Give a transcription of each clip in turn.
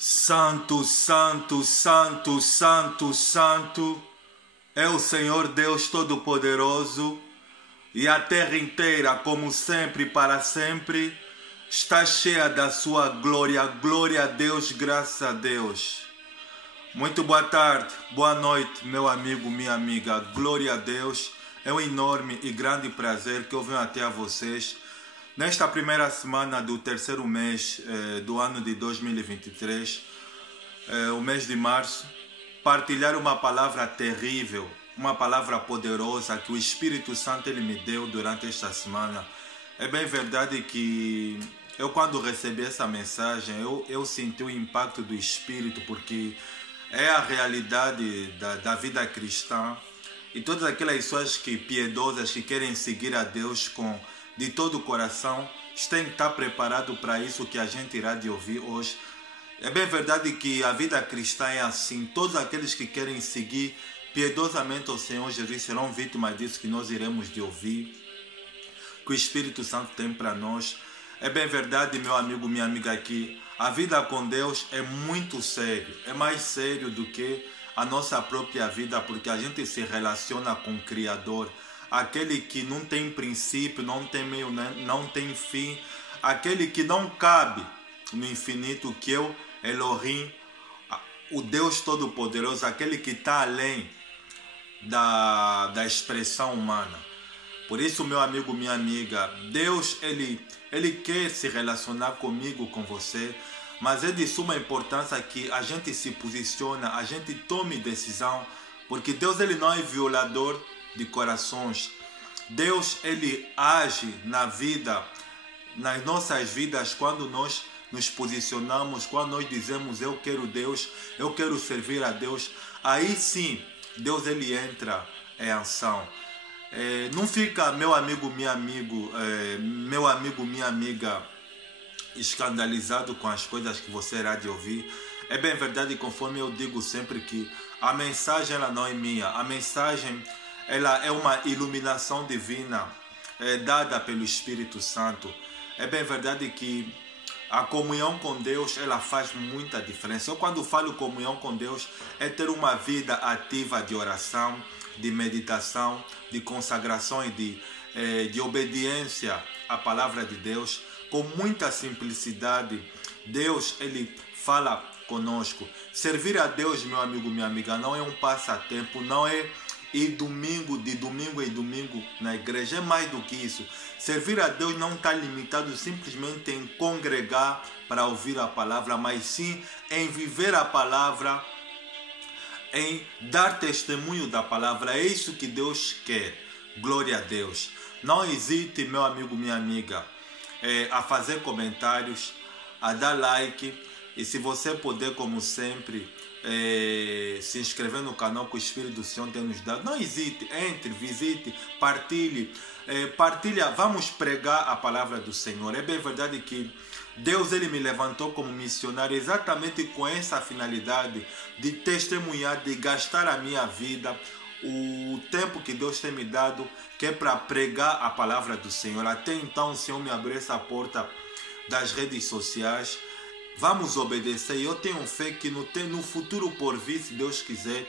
Santo, santo, santo, santo, santo é o Senhor Deus Todo-Poderoso, e a terra inteira, como sempre e para sempre, está cheia da sua glória. Glória a Deus, graças a Deus. Muito boa tarde, boa noite, meu amigo, minha amiga. Glória a Deus. É um enorme e grande prazer que eu venho até a vocês nesta primeira semana do terceiro mês do ano de 2023, o mês de março, partilhar uma palavra terrível, uma palavra poderosa que o Espírito Santo ele me deu durante esta semana. É bem verdade que eu, quando recebi essa mensagem, eu senti o impacto do Espírito, porque é a realidade da vida cristã. E todas aquelas pessoas piedosas que querem seguir a Deus de todo o coração têm que estar preparados para isso que a gente irá de ouvir hoje. É bem verdade que a vida cristã é assim. Todos aqueles que querem seguir piedosamente o Senhor Jesus serão vítimas disso que nós iremos de ouvir, que o Espírito Santo tem para nós. É bem verdade, meu amigo, minha amiga, que a vida com Deus é muito sério. É mais sério do que a nossa própria vida, porque a gente se relaciona com o Criador, aquele que não tem princípio, não tem meio, não tem fim, aquele que não cabe no infinito, que é o Elohim, o Deus Todo-Poderoso, aquele que está além da expressão humana. Por isso, meu amigo, minha amiga, Deus ele quer se relacionar comigo, com você, mas é de suma importância que a gente se posiciona, a gente tome decisão, porque Deus ele não é violador de corações. Deus ele age na vida, nas nossas vidas, quando nós nos posicionamos, quando nós dizemos eu quero Deus, eu quero servir a Deus. Aí sim, Deus ele entra em ação. Não fica, meu amigo, minha amiga, escandalizado com as coisas que você irá de ouvir. É bem verdade, conforme eu digo sempre, que a mensagem ela não é minha. A mensagem ela é uma iluminação divina dada pelo Espírito Santo. É bem verdade que a comunhão com Deus ela faz muita diferença. Eu, quando falo comunhão com Deus, é ter uma vida ativa de oração, de meditação, de consagração e de obediência à palavra de Deus. Com muita simplicidade, Deus ele fala conosco. Servir a Deus, meu amigo, minha amiga, não é um passatempo, não é ir de domingo em domingo na igreja. É mais do que isso. Servir a Deus não está limitado simplesmente em congregar para ouvir a palavra, mas sim em viver a palavra, em dar testemunho da palavra. É isso que Deus quer. Glória a Deus. Não hesite, meu amigo, minha amiga, a fazer comentários, a dar like, e se você puder, como sempre, se inscrever no canal que o Espírito do Senhor tem nos dado. Não hesite, entre, visite, partilhe, partilha, vamos pregar a palavra do Senhor. É bem verdade que Deus ele me levantou como missionário exatamente com essa finalidade de testemunhar, de gastar a minha vida, o tempo que Deus tem me dado, que é para pregar a palavra do Senhor. Até então o Senhor me abriu essa porta das redes sociais. Vamos obedecer. Eu tenho fé que no futuro por vir, se Deus quiser,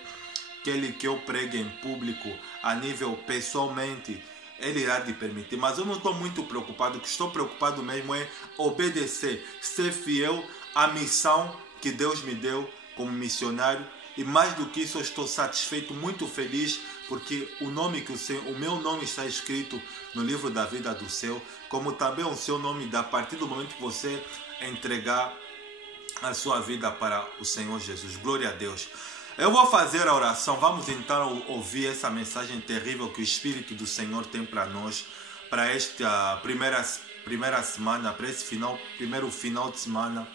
que eu pregue em público, a nível pessoalmente, Ele irá te permitir. Mas eu não estou muito preocupado. O que estou preocupado mesmo é obedecer, ser fiel à missão que Deus me deu como missionário. E mais do que isso, eu estou satisfeito, muito feliz, porque o meu nome está escrito no livro da vida do céu, como também o seu nome, a partir do momento que você entregar a sua vida para o Senhor Jesus. Glória a Deus. Eu vou fazer a oração. Vamos então ouvir essa mensagem terrível que o Espírito do Senhor tem para nós, para esta primeira semana, para esse primeiro final de semana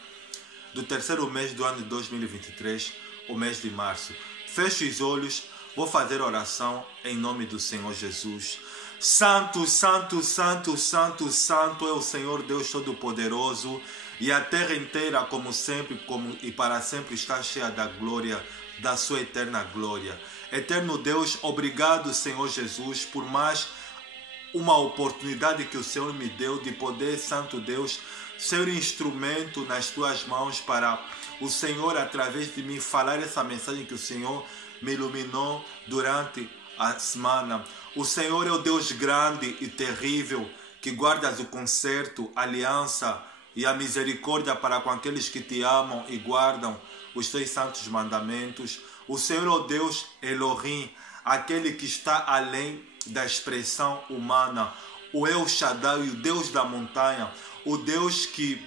do terceiro mês do ano de 2023, o mês de março. Feche os olhos, vou fazer oração em nome do Senhor Jesus. Santo, santo, santo, santo, santo é o Senhor Deus Todo-Poderoso, e a terra inteira, como sempre, e para sempre, está cheia da glória, da sua eterna glória. Eterno Deus, obrigado, Senhor Jesus, por mais uma oportunidade que o Senhor me deu de poder, Santo Deus, ser instrumento nas tuas mãos para o Senhor, através de mim, falar essa mensagem que o Senhor me iluminou durante a semana. O Senhor é o Deus grande e terrível, que guardas o concerto, a aliança e a misericórdia para com aqueles que te amam e guardam os teus santos mandamentos. O Senhor é o Deus Elohim, aquele que está além da expressão humana. O El Shaddai, o Deus da montanha, o Deus que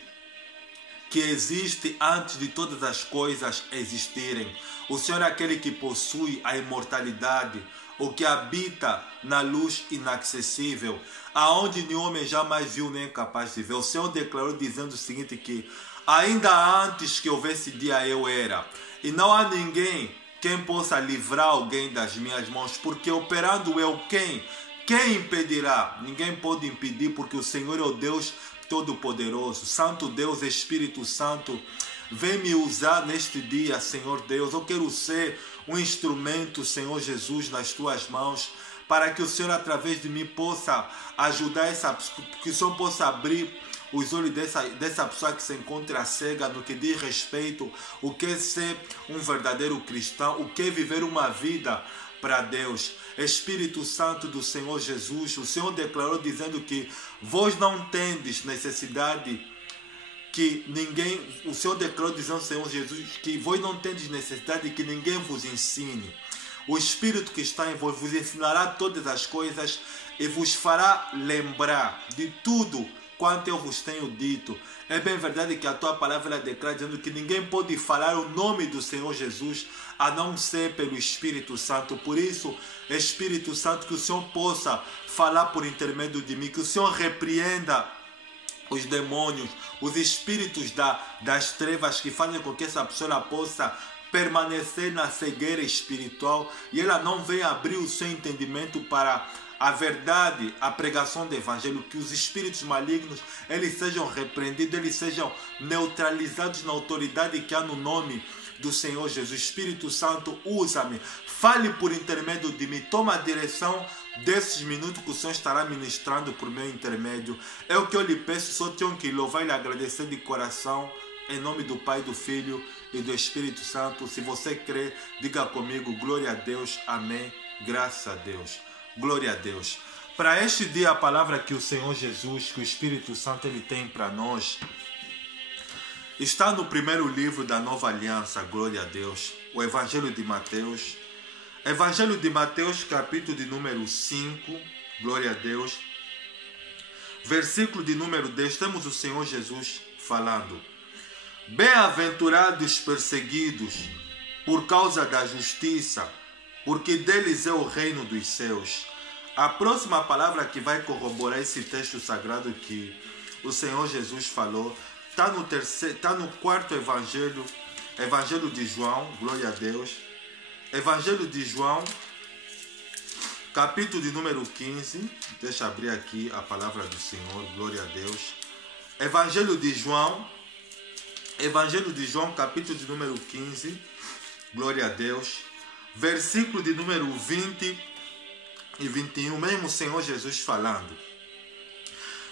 existe antes de todas as coisas existirem. O Senhor é aquele que possui a imortalidade, o que habita na luz inacessível, aonde nenhum homem jamais viu nem é capaz de ver. O Senhor declarou dizendo o seguinte, que ainda antes que houvesse dia eu era, e não há ninguém quem possa livrar alguém das minhas mãos, porque operando eu quem impedirá? Ninguém pode impedir, porque o Senhor é o Deus Todo-Poderoso. Santo Deus, Espírito Santo, vem me usar neste dia, Senhor Deus. Eu quero ser um instrumento, Senhor Jesus, nas tuas mãos, para que o Senhor, através de mim, possa ajudar que o Senhor possa abrir os olhos dessa pessoa que se encontra cega no que diz respeito o que é ser um verdadeiro cristão, o que é viver uma vida para Deus. Espírito Santo do Senhor Jesus, o Senhor declarou dizendo que vós não tendes necessidade que ninguém, o Senhor declarou dizendo, Senhor Jesus, que vós não tendes necessidade que ninguém vos ensine. O Espírito que está em vós vos ensinará todas as coisas e vos fará lembrar de tudo quanto eu vos tenho dito. É bem verdade que a tua palavra ela declara dizendo que ninguém pode falar o nome do Senhor Jesus a não ser pelo Espírito Santo. Por isso, Espírito Santo, que o Senhor possa falar por intermédio de mim, que o Senhor repreenda os demônios, os espíritos das trevas que fazem com que essa pessoa possa permanecer na cegueira espiritual e ela não venha abrir o seu entendimento para a verdade, a pregação do Evangelho, que os espíritos malignos eles sejam repreendidos, eles sejam neutralizados na autoridade que há no nome do Senhor Jesus. Espírito Santo, usa-me, fale por intermédio de mim, toma a direção desses minutos que o Senhor estará ministrando por meu intermédio. É o que eu lhe peço, só tenho que louvar e lhe agradecer de coração, em nome do Pai, do Filho e do Espírito Santo. Se você crê, diga comigo, glória a Deus, amém, graças a Deus. Glória a Deus. Para este dia, a palavra que o Senhor Jesus, que o Espírito Santo ele tem para nós, está no primeiro livro da Nova Aliança, glória a Deus, o Evangelho de Mateus. Evangelho de Mateus, capítulo de número 5, glória a Deus. Versículo de número 10, temos o Senhor Jesus falando: bem-aventurados perseguidos por causa da justiça, porque deles é o reino dos céus. A próxima palavra que vai corroborar esse texto sagrado que o Senhor Jesus falou está no quarto evangelho, Evangelho de João, glória a Deus. Evangelho de João, capítulo de número 15. Deixa eu abrir aqui a palavra do Senhor, glória a Deus. Evangelho de João, capítulo de número 15, glória a Deus. Versículo de número 20 e 21, mesmo o Senhor Jesus falando: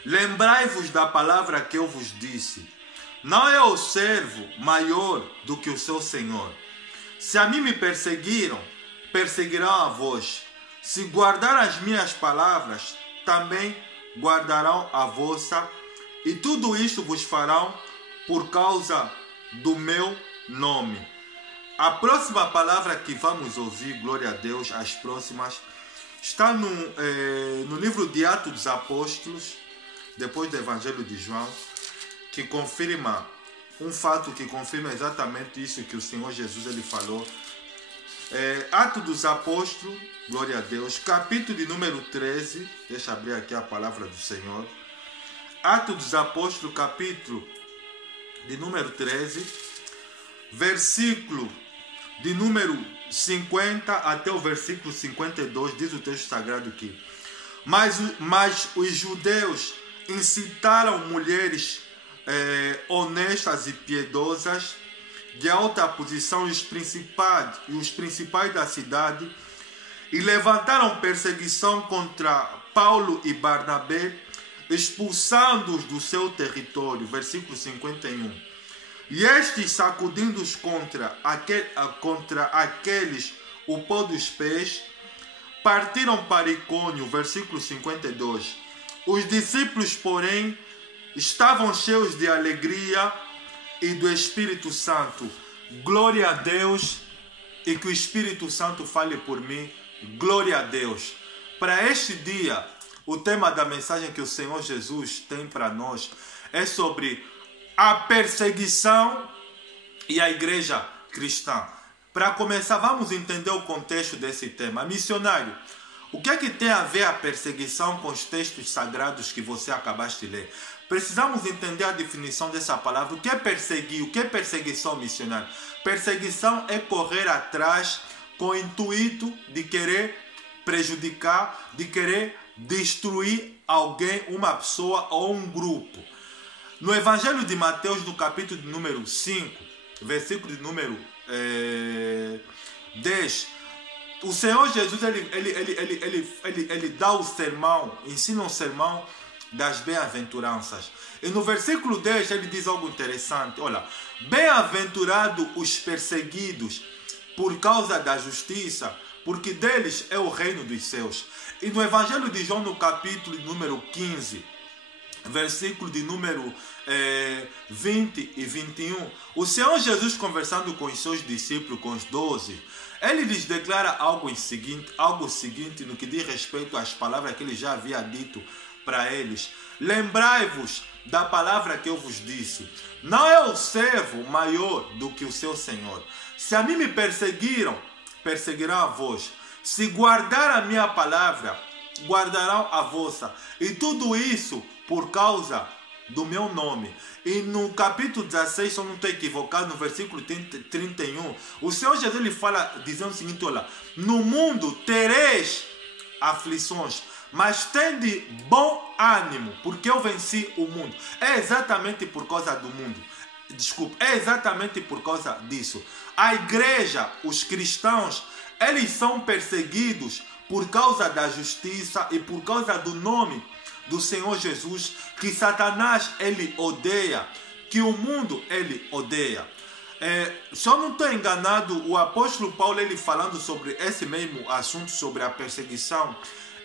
lembrai-vos da palavra que eu vos disse, não é o servo maior do que o seu Senhor. Se a mim me perseguiram, perseguirão a vós. Se guardar as minhas palavras, também guardarão a vossa, e tudo isto vos farão por causa do meu nome. A próxima palavra que vamos ouvir, glória a Deus, as próximas, está no livro de Atos dos Apóstolos, depois do Evangelho de João, que confirma um fato que confirma exatamente isso que o Senhor Jesus ele falou. Atos dos Apóstolos, glória a Deus, capítulo de número 13, deixa eu abrir aqui a palavra do Senhor. Atos dos Apóstolos, capítulo de número 13, versículo de número 50 até o versículo 52, diz o texto sagrado aqui: mas os judeus incitaram mulheres honestas e piedosas de alta posição e os principais da cidade, e levantaram perseguição contra Paulo e Barnabé, expulsando-os do seu território. Versículo 51. E estes, sacudindo-os contra aqueles o pó dos pés, partiram para Icônio. Versículo 52. Os discípulos, porém, estavam cheios de alegria e do Espírito Santo. Glória a Deus, e que o Espírito Santo fale por mim. Glória a Deus. Para este dia, o tema da mensagem que o Senhor Jesus tem para nós é sobre a perseguição e a igreja cristã. Para começar, vamos entender o contexto desse tema. Missionário, o que é que tem a ver a perseguição com os textos sagrados que você acabaste de ler? Precisamos entender a definição dessa palavra. O que é perseguir? O que é perseguição, missionário? Perseguição é correr atrás com o intuito de querer prejudicar, de querer destruir alguém, uma pessoa ou um grupo. No Evangelho de Mateus, no capítulo de número 5, versículo de número 10, o Senhor Jesus ele dá o sermão, ensina o sermão das bem-aventuranças. E no versículo 10 ele diz algo interessante. Olha, bem-aventurado os perseguidos por causa da justiça, porque deles é o reino dos céus. E no Evangelho de João, no capítulo número 15, versículo de número 20 e 21, o Senhor Jesus, conversando com os seus discípulos, com os 12, ele lhes declara algo seguinte no que diz respeito às palavras que ele já havia dito para eles. Lembrai-vos da palavra que eu vos disse. Não é o servo maior do que o seu senhor. Se a mim me perseguiram, perseguirão a vós. Se guardar a minha palavra, guardarão a vossa. E tudo isso por causa do meu nome. E no capítulo 16, se eu não estou equivocado, no versículo 31, o Senhor Jesus ele fala, dizendo o seguinte: olha, no mundo tereis aflições, mas tende bom ânimo, porque eu venci o mundo. É exatamente por causa do mundo. Desculpe, é exatamente por causa disso. A igreja, os cristãos, eles são perseguidos por causa da justiça e por causa do nome do Senhor Jesus, que Satanás ele odeia, que o mundo ele odeia. Se eu não estou enganado, o apóstolo Paulo, ele falando sobre esse mesmo assunto, sobre a perseguição,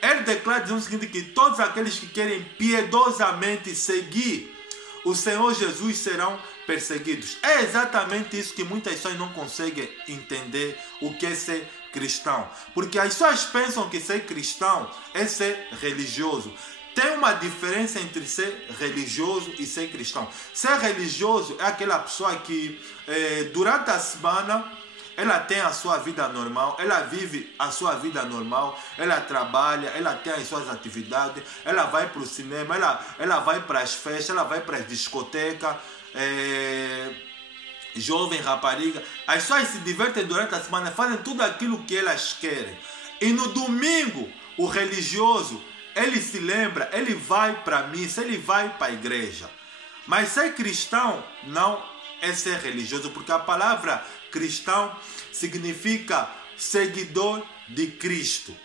ele declara dizendo o seguinte, que todos aqueles que querem piedosamente seguir o Senhor Jesus serão perseguidos. É exatamente isso que muitas pessoas não conseguem entender, o que é ser cristão. Porque as pessoas pensam que ser cristão é ser religioso. Tem uma diferença entre ser religioso e ser cristão. Ser religioso é aquela pessoa que durante a semana ela tem a sua vida normal, ela vive a sua vida normal, ela trabalha, ela tem as suas atividades, ela vai para o cinema, ela vai para as festas, ela vai para as discotecas, jovem, rapariga. As pessoas se divertem durante a semana, fazem tudo aquilo que elas querem. E no domingo, o religioso, ele se lembra, ele vai para a missa, ele vai para a igreja. Mas ser cristão não é ser religioso, porque a palavra cristão significa seguidor de Cristo.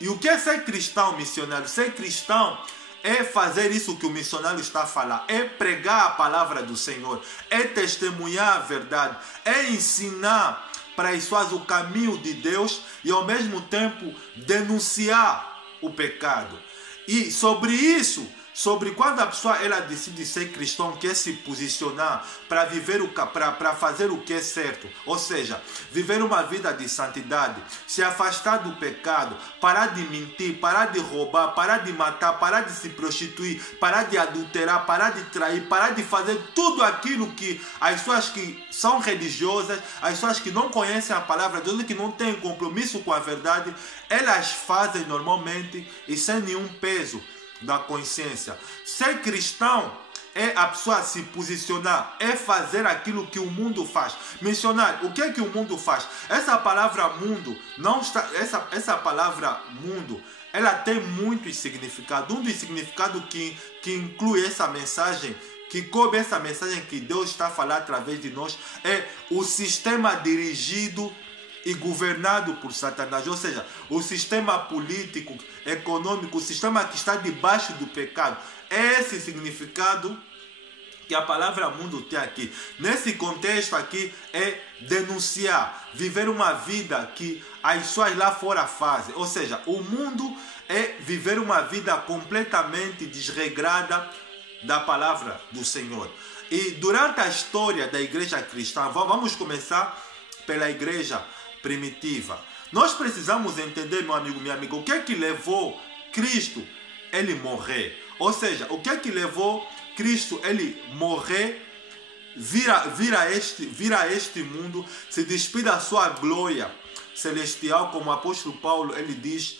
E o que é ser cristão, missionário? Ser cristão é fazer isso que o missionário está a falar, é pregar a palavra do Senhor, é testemunhar a verdade, é ensinar para as pessoas o caminho de Deus e ao mesmo tempo denunciar o pecado. E sobre isso, sobre quando a pessoa ela decide ser cristão, quer se posicionar para viver para fazer o que é certo, ou seja, viver uma vida de santidade, se afastar do pecado, parar de mentir, parar de roubar, parar de matar, parar de se prostituir, parar de adulterar, parar de trair, parar de fazer tudo aquilo que as pessoas que são religiosas, as pessoas que não conhecem a palavra de Deus, que não têm compromisso com a verdade, elas fazem normalmente e sem nenhum peso da consciência. Ser cristão é a pessoa se posicionar, é fazer aquilo que o mundo faz. Missionário, o que é que o mundo faz? Essa palavra mundo não está, essa palavra mundo, ela tem muitos significados. Um dos significados que inclui essa mensagem, que coube essa mensagem que Deus está a falar através de nós, é o sistema dirigido e governado por Satanás. Ou seja, o sistema político, econômico, o sistema que está debaixo do pecado. É esse significado que a palavra mundo tem aqui. Nesse contexto aqui é denunciar, viver uma vida que as pessoas lá fora fazem. Ou seja, o mundo é viver uma vida completamente desregrada da palavra do Senhor. E durante a história da igreja cristã, vamos começar pela igreja primitiva. Nós precisamos entender, meu amigo, minha amiga, o que é que levou Cristo ele morrer. Ou seja, o que é que levou Cristo ele morrer, vir a este mundo, se despir da sua glória celestial, como o apóstolo Paulo ele diz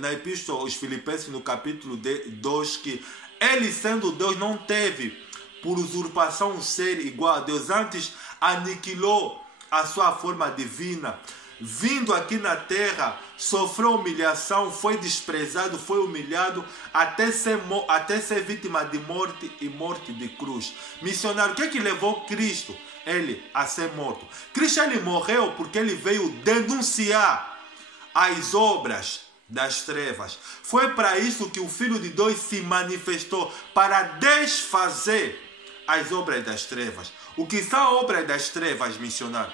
na epístola aos Filipenses, no capítulo 2, que ele, sendo Deus, não teve por usurpação ser igual a Deus, antes aniquilou a sua forma divina, vindo aqui na terra, sofreu humilhação, foi desprezado, foi humilhado, até ser vítima de morte e morte de cruz. Missionário, o que é que levou Cristo ele a ser morto? Cristo ele morreu porque ele veio denunciar as obras das trevas. Foi para isso que o Filho de Deus se manifestou, para desfazer as obras das trevas. O que são obras das trevas, missionário?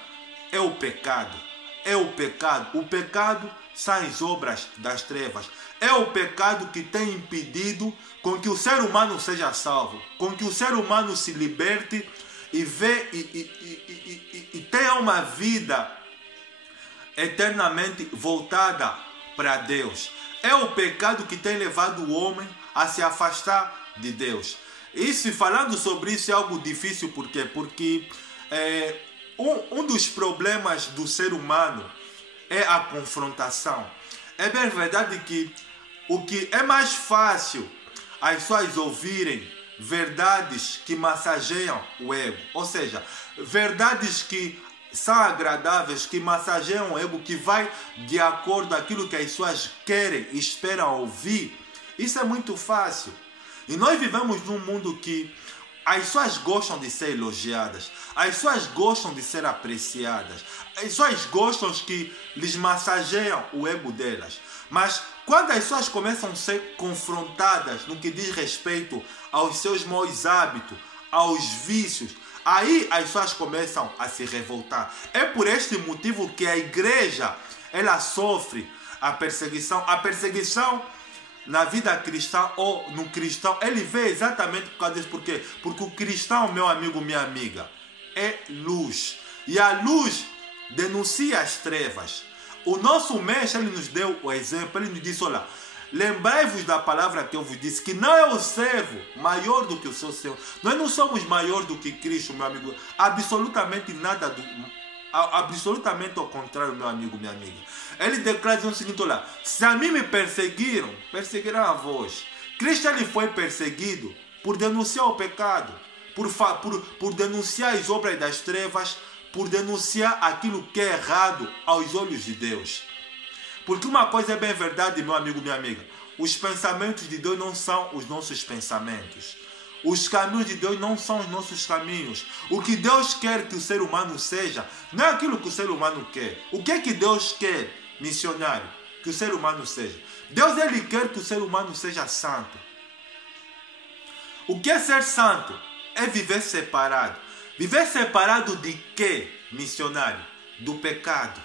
É o pecado. É o pecado. O pecado são as obras das trevas. É o pecado que tem impedido com que o ser humano seja salvo, com que o ser humano se liberte e tenha uma vida eternamente voltada para Deus. É o pecado que tem levado o homem a se afastar de Deus. E se falando sobre isso é algo difícil, por quê? Porque um dos problemas do ser humano é a confrontação. É bem verdade que o que é mais fácil as pessoas ouvirem verdades que massageiam o ego, ou seja, verdades que são agradáveis, que massageiam o ego, que vai de acordo com aquilo que as pessoas querem e esperam ouvir. Isso é muito fácil. E nós vivemos num mundo que as pessoas gostam de ser elogiadas, as pessoas gostam de ser apreciadas, as pessoas gostam que lhes massageiam o ego delas. Mas quando as pessoas começam a ser confrontadas no que diz respeito aos seus maus hábitos, aos vícios, aí as pessoas começam a se revoltar. É por este motivo que a igreja ela sofre a perseguição. A perseguição na vida cristã ou no cristão, ele vê exatamente por causa disso. Por quê? Porque o cristão, meu amigo, minha amiga, é luz. E a luz denuncia as trevas. O nosso mestre, ele nos deu o exemplo, ele nos disse, olha, lembrai-vos da palavra que eu vos disse, que não é o servo maior do que o seu Senhor. Nós não somos maior do que Cristo, meu amigo. Absolutamente nada, absolutamente ao contrário, meu amigo, minha amiga. Ele declara o seguinte, olha, se a mim me perseguiram, perseguirão a vós. Cristo ele foi perseguido por denunciar o pecado, por denunciar as obras das trevas, por denunciar aquilo que é errado aos olhos de Deus. Porque uma coisa é bem verdade, meu amigo, minha amiga. Os pensamentos de Deus não são os nossos pensamentos. Os caminhos de Deus não são os nossos caminhos. O que Deus quer que o ser humano seja, não é aquilo que o ser humano quer. O que é que Deus quer, missionário, que o ser humano seja? Deus ele quer que o ser humano seja santo. O que é ser santo? É viver separado. Viver separado de quê, missionário? Do pecado.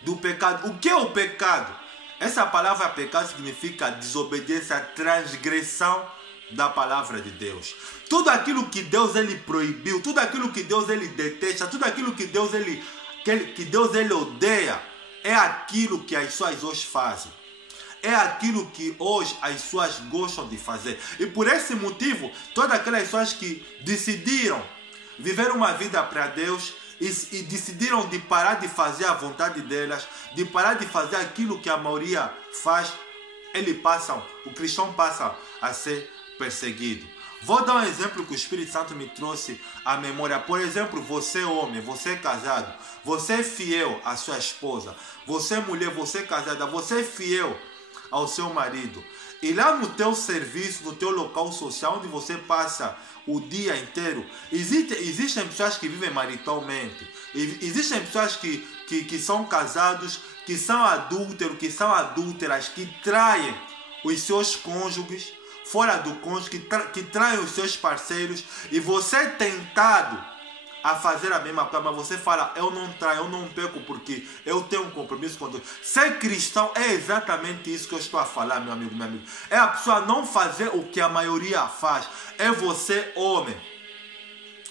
Do pecado. O que é o pecado? Essa palavra pecado significa desobediência, transgressão da palavra de Deus. Tudo aquilo que Deus ele proibiu, tudo aquilo que Deus ele detesta, tudo aquilo que Deus ele odeia, é aquilo que as pessoas hoje fazem. É aquilo que hoje as pessoas gostam de fazer. E por esse motivo, todas aquelas pessoas que decidiram viver uma vida para Deus e decidiram de parar de fazer a vontade delas, de parar de fazer aquilo que a maioria faz, o cristão passa a ser perseguido. Vou dar um exemplo que o Espírito Santo me trouxe à memória. Por exemplo, você homem, você casado, você é fiel à sua esposa, você mulher, você é casada, você é fiel ao seu marido. E lá no teu serviço, no teu local social, onde você passa o dia inteiro, existem pessoas que vivem maritalmente. Existem pessoas que são casados, que são adúlteros, que são adúlteras, que traem os seus cônjuges, fora do cônjuge, que traem os seus parceiros, e você tentado a fazer a mesma coisa, mas você fala, eu não traio, eu não peco porque eu tenho um compromisso com Deus. Ser cristão é exatamente isso que eu estou a falar, meu amigo, minha amiga. É a pessoa não fazer o que a maioria faz. É você, homem,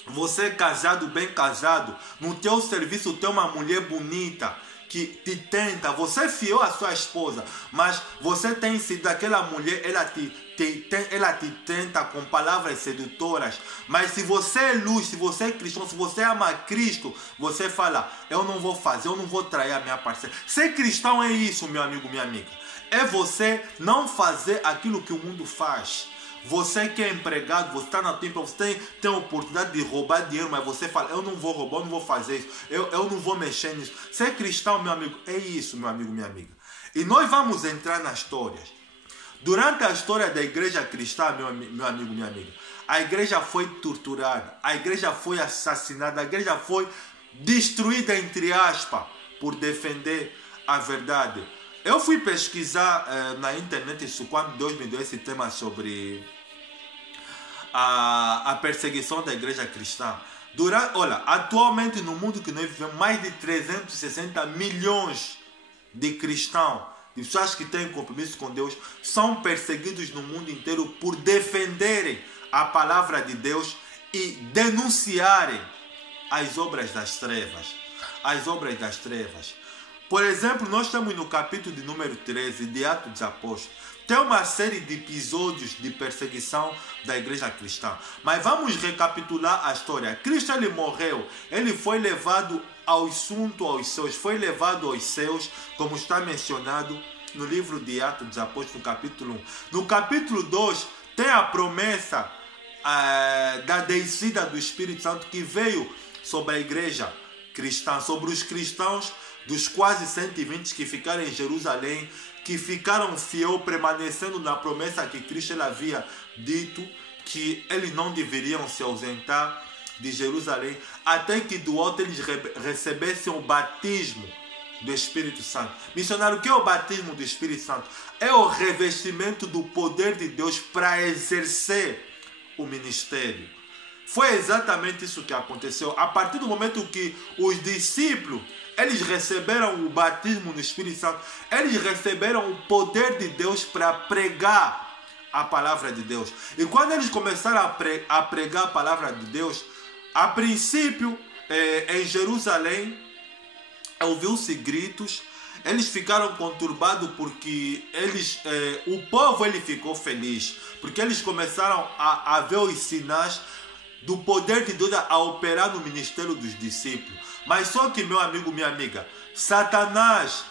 você casado, bem casado, no teu serviço tem uma mulher bonita que te tenta, você é fiel à sua esposa, mas você tem sido aquela mulher, ela te tenta com palavras sedutoras, mas se você é luz, se você é cristão, se você ama Cristo, você fala, eu não vou fazer, eu não vou trair a minha parceira. Ser cristão é isso, meu amigo, minha amiga. É você não fazer aquilo que o mundo faz. Você que é empregado, você está na tua empresa, você tem a oportunidade de roubar dinheiro, mas você fala, eu não vou roubar, eu não vou fazer isso, eu não vou mexer nisso. Ser cristão, meu amigo, é isso, meu amigo, minha amiga. E nós vamos entrar nas histórias. Durante a história da igreja cristã, meu amigo, minha amiga, a igreja foi torturada, a igreja foi assassinada, a igreja foi destruída, entre aspas, por defender a verdade. Eu fui pesquisar na internet isso quando Deus me deu esse tema sobre a perseguição da igreja cristã. Olha, atualmente no mundo que nós vivemos, mais de 360 milhões de cristãos, de pessoas que têm compromisso com Deus, são perseguidos no mundo inteiro por defenderem a palavra de Deus e denunciarem as obras das trevas. As obras das trevas. Por exemplo, nós estamos no capítulo de número 13 de Atos dos Apóstolos. Tem uma série de episódios de perseguição da igreja cristã. Mas vamos recapitular a história. Cristo, ele morreu, ele foi levado ao assunto aos céus, foi levado aos céus, como está mencionado no livro de Atos dos Apóstolos, no capítulo 1. No capítulo 2, tem a promessa da descida do Espírito Santo que veio sobre a igreja cristã, sobre os cristãos dos quase 120 que ficaram em Jerusalém, que ficaram fiel, permanecendo na promessa que Cristo havia dito, que eles não deveriam se ausentar de Jerusalém, até que do alto eles recebessem o batismo do Espírito Santo. Missionário, o que é o batismo do Espírito Santo? É o revestimento do poder de Deus para exercer o ministério. Foi exatamente isso que aconteceu. A partir do momento que os discípulos, eles receberam o batismo no Espírito Santo, eles receberam o poder de Deus para pregar a palavra de Deus. E quando eles começaram a pregar a palavra de Deus, a princípio, em Jerusalém, ouviu-se gritos, eles ficaram conturbados porque o povo ele ficou feliz, porque eles começaram a ver os sinais do poder de Deus a operar no ministério dos discípulos. Mas só que, meu amigo, minha amiga, Satanás,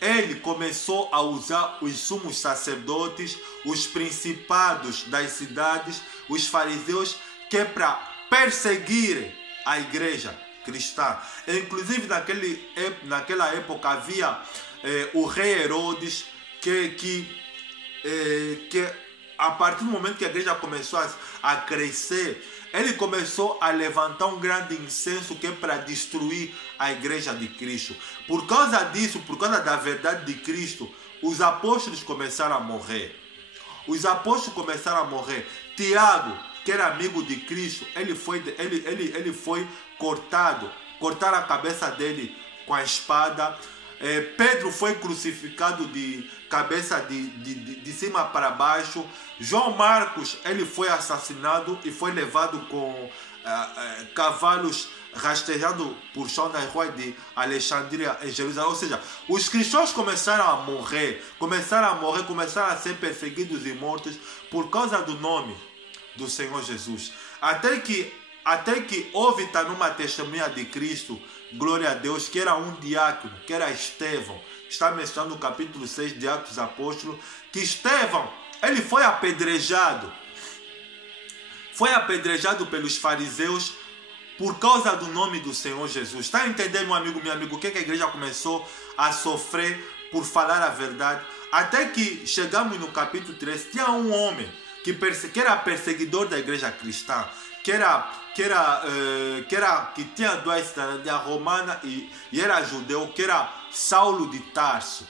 ele começou a usar os sumos sacerdotes, os principados das cidades, os fariseus, que é para perseguir a igreja cristã. Inclusive, naquela época havia o rei Herodes, que a partir do momento que a igreja começou a crescer, ele começou a levantar um grande incenso que é para destruir a igreja de Cristo. Por causa disso, por causa da verdade de Cristo, os apóstolos começaram a morrer. Os apóstolos começaram a morrer. Tiago, que era amigo de Cristo, ele foi cortado. Cortaram a cabeça dele com a espada. Pedro foi crucificado de cabeça de cima para baixo. João Marcos, ele foi assassinado e foi levado com cavalos rastejando por chão nas ruas de Alexandria, em Jerusalém. Ou seja, os cristãos começaram a morrer, começaram a ser perseguidos e mortos por causa do nome do Senhor Jesus. Até que houve também uma testemunha de Cristo, glória a Deus, que era um diácono, que era Estevão. Está mencionado no capítulo 6 de Atos dos Apóstolos, que Estevão, ele foi apedrejado. Foi apedrejado pelos fariseus por causa do nome do Senhor Jesus. Está entendendo, meu amigo, minha amiga, o que a igreja começou a sofrer por falar a verdade? Até que chegamos no capítulo 3, tinha um homem que era perseguidor da igreja cristã, que tinha duas cidadanias, romana e era judeu, que era Saulo de Tarso,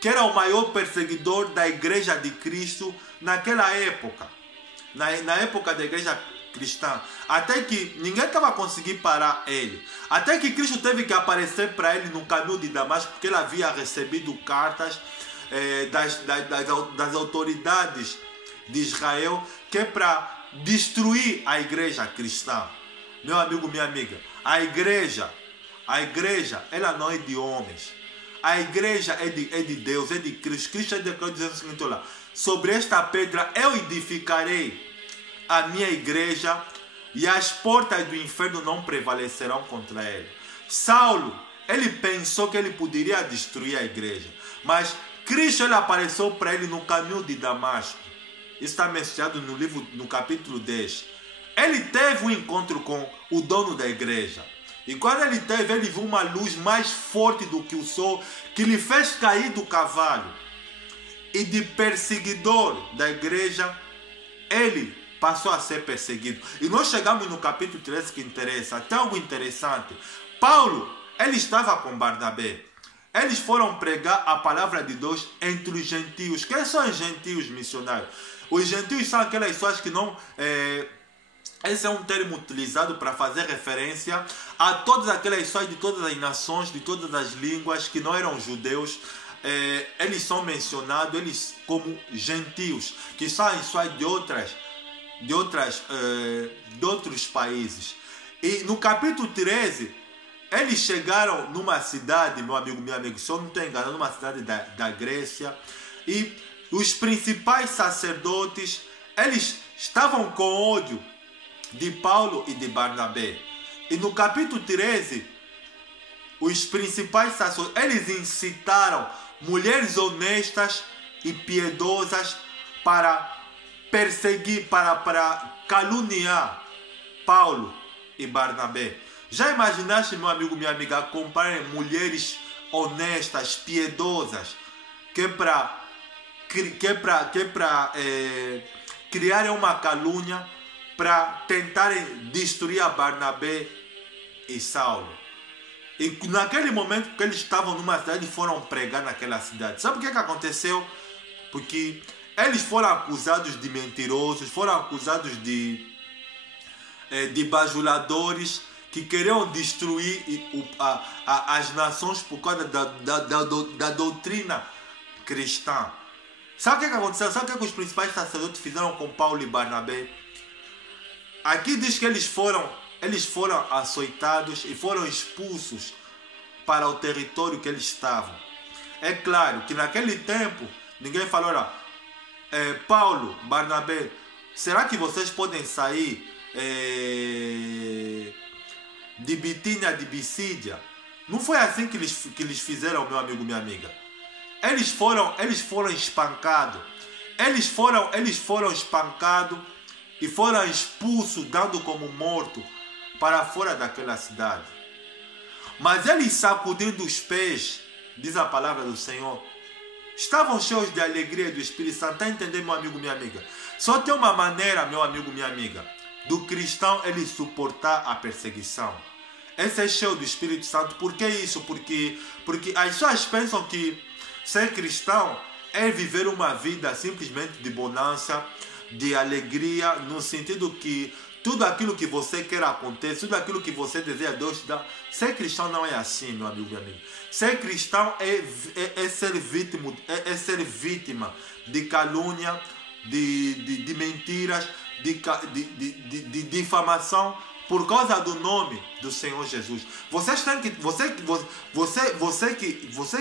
que era o maior perseguidor da igreja de Cristo naquela época, na época da igreja cristã, até que ninguém estava conseguindo parar ele, até que Cristo teve que aparecer para ele no caminho de Damasco, porque ele havia recebido cartas das autoridades de Israel, que é para destruir a igreja cristã. Meu amigo, minha amiga, a igreja, ela não é de homens. A igreja é de Deus, é de Cristo. Cristo declarou dizendo o seguinte: olha, sobre esta pedra eu edificarei a minha igreja e as portas do inferno não prevalecerão contra ele. Saulo, ele pensou que ele poderia destruir a igreja, mas Cristo, ele apareceu para ele no caminho de Damasco. Isso está mencionado no livro, no capítulo 10. Ele teve um encontro com o dono da igreja. E quando ele teve, ele viu uma luz mais forte do que o sol, que lhe fez cair do cavalo. E de perseguidor da igreja, ele passou a ser perseguido. E nós chegamos no capítulo 13, que interessa. Até algo interessante. Paulo, ele estava com Barnabé. Eles foram pregar a palavra de Deus entre os gentios. Quem são os gentios missionários? Os gentios são aquelas pessoas que não... esse é um termo utilizado para fazer referência a todas aquelas pessoas de todas as nações, de todas as línguas, que não eram judeus. Eles são mencionados eles como gentios, que são as pessoas de outros países. E no capítulo 13... eles chegaram numa cidade, meu amigo, minha amiga, se eu não estou enganado, numa cidade da Grécia, e os principais sacerdotes, eles estavam com ódio de Paulo e de Barnabé. E no capítulo 13, os principais sacerdotes, eles incitaram mulheres honestas e piedosas para perseguir, para caluniar Paulo e Barnabé. Já imaginaste, meu amigo, minha amiga, acompanhar mulheres honestas, piedosas, que é para criarem uma calúnia para tentarem destruir a Barnabé e Saulo? E naquele momento que eles estavam numa cidade, foram pregar naquela cidade. Sabe o que aconteceu? Porque eles foram acusados de mentirosos, foram acusados de bajuladores, que queriam destruir as nações por causa da doutrina cristã. Sabe o que aconteceu? Sabe o que os principais sacerdotes fizeram com Paulo e Barnabé? Aqui diz que eles foram açoitados e foram expulsos para o território que eles estavam. É claro que naquele tempo ninguém falou: olha, Paulo, Barnabé, será que vocês podem sair de Bitínia, de Bisídia? Não foi assim que eles fizeram, meu amigo, minha amiga. Eles foram espancados. Eles foram espancados e foram expulsos, dando como morto para fora daquela cidade. Mas eles, sacudindo os pés, diz a palavra do Senhor, estavam cheios de alegria do Espírito Santo. Está entendendo, meu amigo, minha amiga? Só tem uma maneira, meu amigo, minha amiga, do cristão ele suportar a perseguição. Esse é cheio do Espírito Santo. Por que isso? Porque as pessoas pensam que ser cristão é viver uma vida simplesmente de bonança, de alegria, no sentido que tudo aquilo que você quer acontecer, tudo aquilo que você deseja, Deus te dá. Ser cristão não é assim, meu amigo e amigo. Ser cristão é ser vítima de calúnia, de mentiras, de difamação, por causa do nome do Senhor Jesus. Você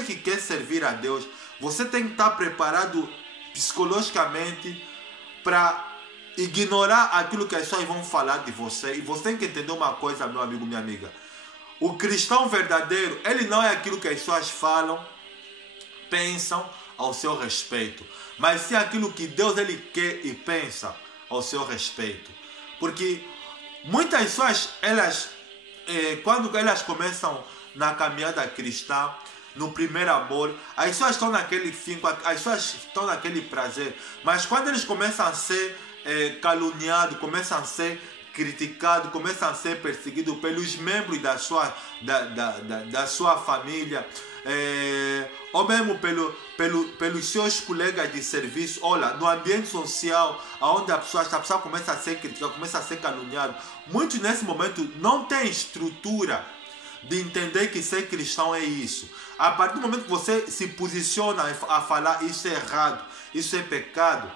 que quer servir a Deus, você tem que estar preparado psicologicamente para ignorar aquilo que as pessoas vão falar de você. E você tem que entender uma coisa, meu amigo, minha amiga. O cristão verdadeiro, ele não é aquilo que as pessoas falam, pensam ao seu respeito, mas sim aquilo que Deus ele quer e pensa ao seu respeito. Porque muitas pessoas, quando elas começam na caminhada cristã, no primeiro amor, as pessoas estão naquele fim, as pessoas estão naquele prazer, mas quando eles começam a ser caluniados, começam a ser criticados, começam a ser perseguidos pelos membros da sua família, ou mesmo pelos seus colegas de serviço. Olha, no ambiente social, onde a pessoa começa a ser criticada, começa a ser caluniada, muitos nesse momento não têm estrutura de entender que ser cristão é isso. A partir do momento que você se posiciona a falar isso é errado, isso é pecado,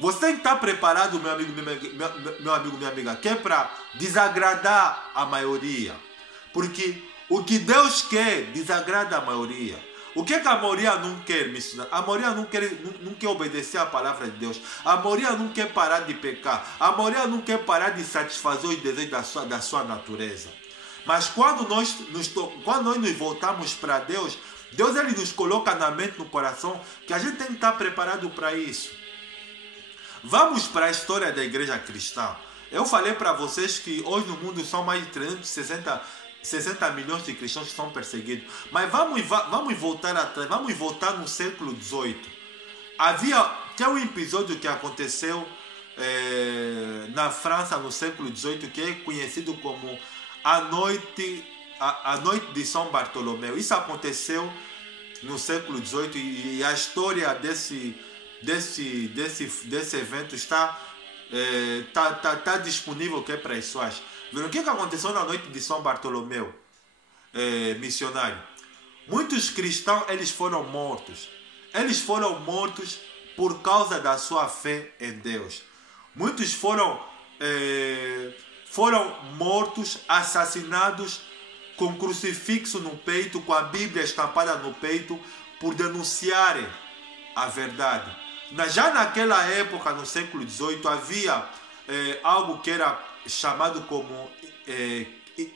você tem que estar preparado, meu amigo, minha amiga, que é para desagradar a maioria. Porque o que Deus quer desagrada a maioria. O que a maioria não quer, missionário? A maioria não quer obedecer à palavra de Deus. A maioria não quer parar de pecar. A maioria não quer parar de satisfazer os desejos da sua natureza. Mas quando nós nos voltamos para Deus, Deus ele nos coloca na mente, no coração, que a gente tem que estar preparado para isso. Vamos para a história da igreja cristã. Eu falei para vocês que hoje no mundo são mais de 360 milhões de cristãos que são perseguidos. Mas vamos voltar atrás, vamos voltar no século XVIII. Tinha um episódio que aconteceu na França no século XVIII, que é conhecido como a noite de São Bartolomeu. Isso aconteceu no século XVIII e a história desse evento está disponível para as pessoas. O que aconteceu na noite de São Bartolomeu, missionário? Muitos cristãos eles foram mortos. Eles foram mortos por causa da sua fé em Deus. Muitos foram mortos, assassinados com crucifixo no peito, com a Bíblia estampada no peito, por denunciarem a verdade. Já naquela época, no século XVIII, havia algo que era chamado como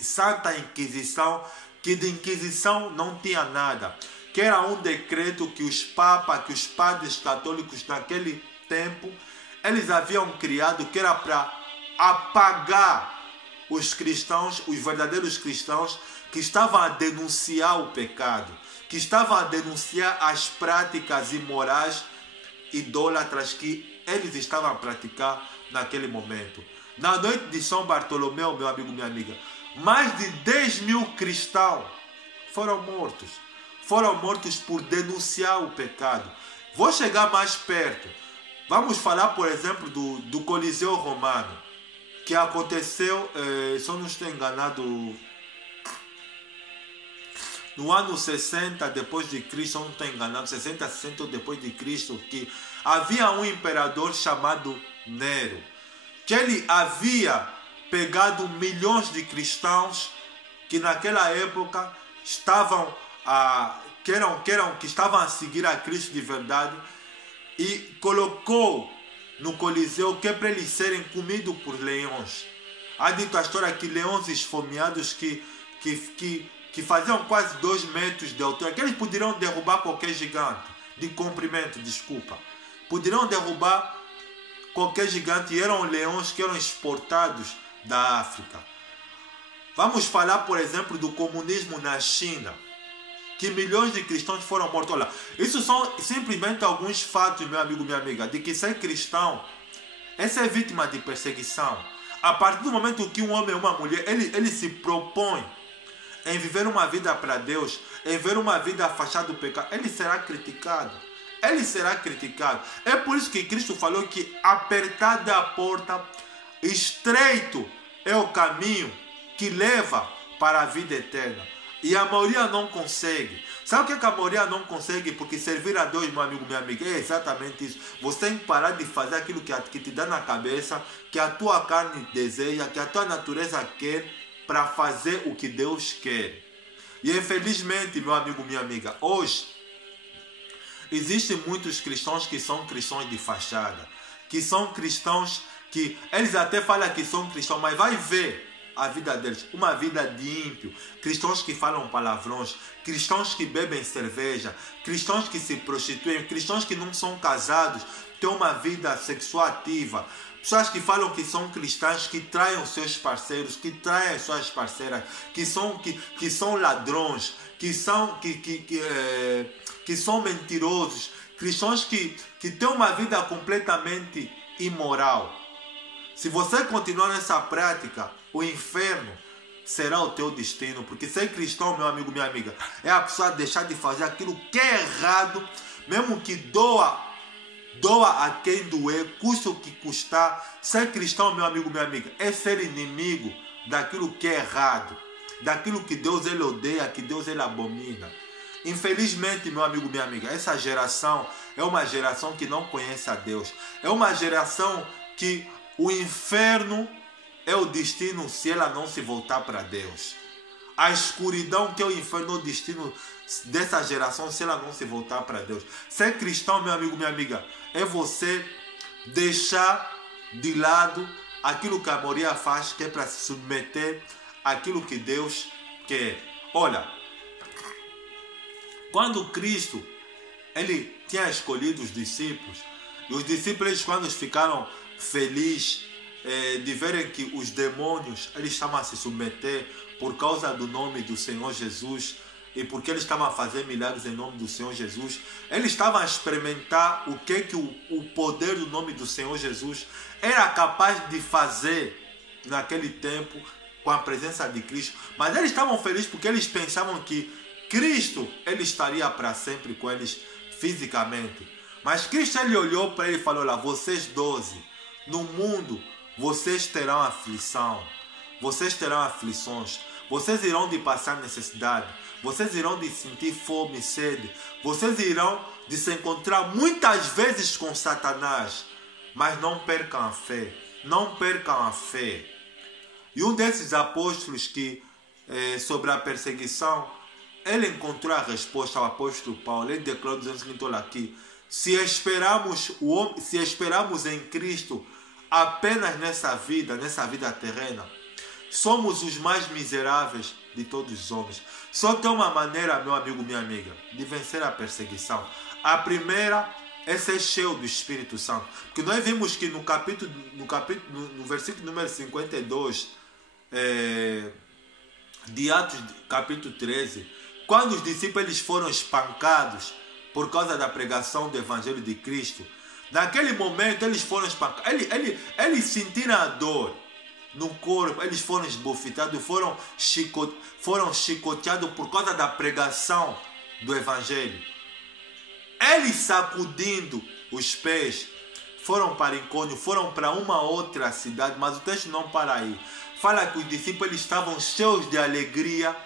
Santa Inquisição, que de Inquisição não tinha nada, que era um decreto que os papas, que os padres católicos naquele tempo, eles haviam criado, que era para apagar os cristãos, os verdadeiros cristãos, que estavam a denunciar o pecado, que estavam a denunciar as práticas imorais, idólatras que eles estavam a praticar naquele momento. Na noite de São Bartolomeu, meu amigo, minha amiga, mais de 10 mil cristãos foram mortos. Foram mortos por denunciar o pecado. Vou chegar mais perto. Vamos falar, por exemplo, do Coliseu Romano, que aconteceu, se eu não estou enganado, no ano 60 depois de Cristo, não estou enganado, 60 depois de Cristo, que havia um imperador chamado Nero, que ele havia pegado milhões de cristãos que naquela época estavam que estavam a seguir a Cristo de verdade, e colocou no Coliseu que é para eles serem comidos por leões. Há dito a história que leões esfomeados que faziam quase 2 metros de altura, que eles poderiam derrubar qualquer gigante, de comprimento, desculpa. Poderiam derrubar qualquer gigante, e eram leões que eram exportados da África. Vamos falar, por exemplo, do comunismo na China, que milhões de cristãos foram mortos. Olha, isso são simplesmente alguns fatos, meu amigo, minha amiga, de que ser cristão é ser vítima de perseguição. A partir do momento que um homem ou uma mulher, ele se propõe em viver uma vida para Deus, em viver uma vida afastada do pecado, ele será criticado. Ele será criticado. É por isso que Cristo falou que apertada é a porta, estreito é o caminho que leva para a vida eterna. E a maioria não consegue. Sabe o que a maioria não consegue? Porque servir a Deus, meu amigo, minha amiga, é exatamente isso. Você tem que parar de fazer aquilo que te dá na cabeça, que a tua carne deseja, que a tua natureza quer, para fazer o que Deus quer. E infelizmente, meu amigo, minha amiga, hoje existem muitos cristãos que são cristãos de fachada, que são cristãos que eles até falam que são cristãos, mas vai ver a vida deles, uma vida de ímpio, cristãos que falam palavrões, cristãos que bebem cerveja, cristãos que se prostituem, cristãos que não são casados, têm uma vida sexual ativa, pessoas que falam que são cristãs, que traem os seus parceiros, que traem as suas parceiras, que são ladrões, que são mentirosos, cristãos que têm uma vida completamente imoral. Se você continuar nessa prática, o inferno será o teu destino. Porque ser cristão, meu amigo, minha amiga, é a pessoa deixar de fazer aquilo que é errado, mesmo que doa a quem doer, custa o que custar. Ser cristão, meu amigo, minha amiga, é ser inimigo daquilo que é errado, daquilo que Deus ele odeia, que Deus ele abomina. Infelizmente, meu amigo, minha amiga, essa geração é uma geração que não conhece a Deus. É uma geração que o inferno é o destino se ela não se voltar para Deus. A escuridão que é o inferno é o destino dessa geração se ela não se voltar para Deus. Ser cristão, meu amigo, minha amiga, é você deixar de lado aquilo que a maioria faz, que é para se submeter àquilo que Deus quer. Olha, quando Cristo ele tinha escolhido os discípulos, e os discípulos, quando ficaram felizes de verem que os demônios eles estavam a se submeter por causa do nome do Senhor Jesus, e porque eles estavam a fazer milagres em nome do Senhor Jesus, eles estavam a experimentar o que o poder do nome do Senhor Jesus era capaz de fazer naquele tempo com a presença de Cristo. Mas eles estavam felizes porque eles pensavam que Cristo ele estaria para sempre com eles fisicamente. Mas Cristo ele olhou para ele e falou: olha, vocês 12, no mundo vocês terão aflição, vocês terão aflições, vocês irão de passar necessidade, vocês irão de sentir fome e sede, vocês irão de se encontrar muitas vezes com Satanás, mas não percam a fé, não percam a fé. E um desses apóstolos que sobre a perseguição, ele encontrou a resposta ao apóstolo Paulo. Ele declarou dizendo o seguinte: olha aqui, se esperamos em Cristo apenas nessa vida terrena, somos os mais miseráveis de todos os homens. Só tem uma maneira, meu amigo, minha amiga, de vencer a perseguição. A primeira é ser cheio do Espírito Santo. Porque nós vimos que no versículo número 52 de Atos, capítulo 13, quando os discípulos eles foram espancados por causa da pregação do Evangelho de Cristo, naquele momento eles foram espancados, eles sentiram a dor no corpo, eles foram esbofetados, foram chicoteados por causa da pregação do Evangelho. Eles sacudindo os pés, foram para Icônio, foram para uma outra cidade, mas o texto não para aí. Fala que os discípulos estavam cheios de alegria,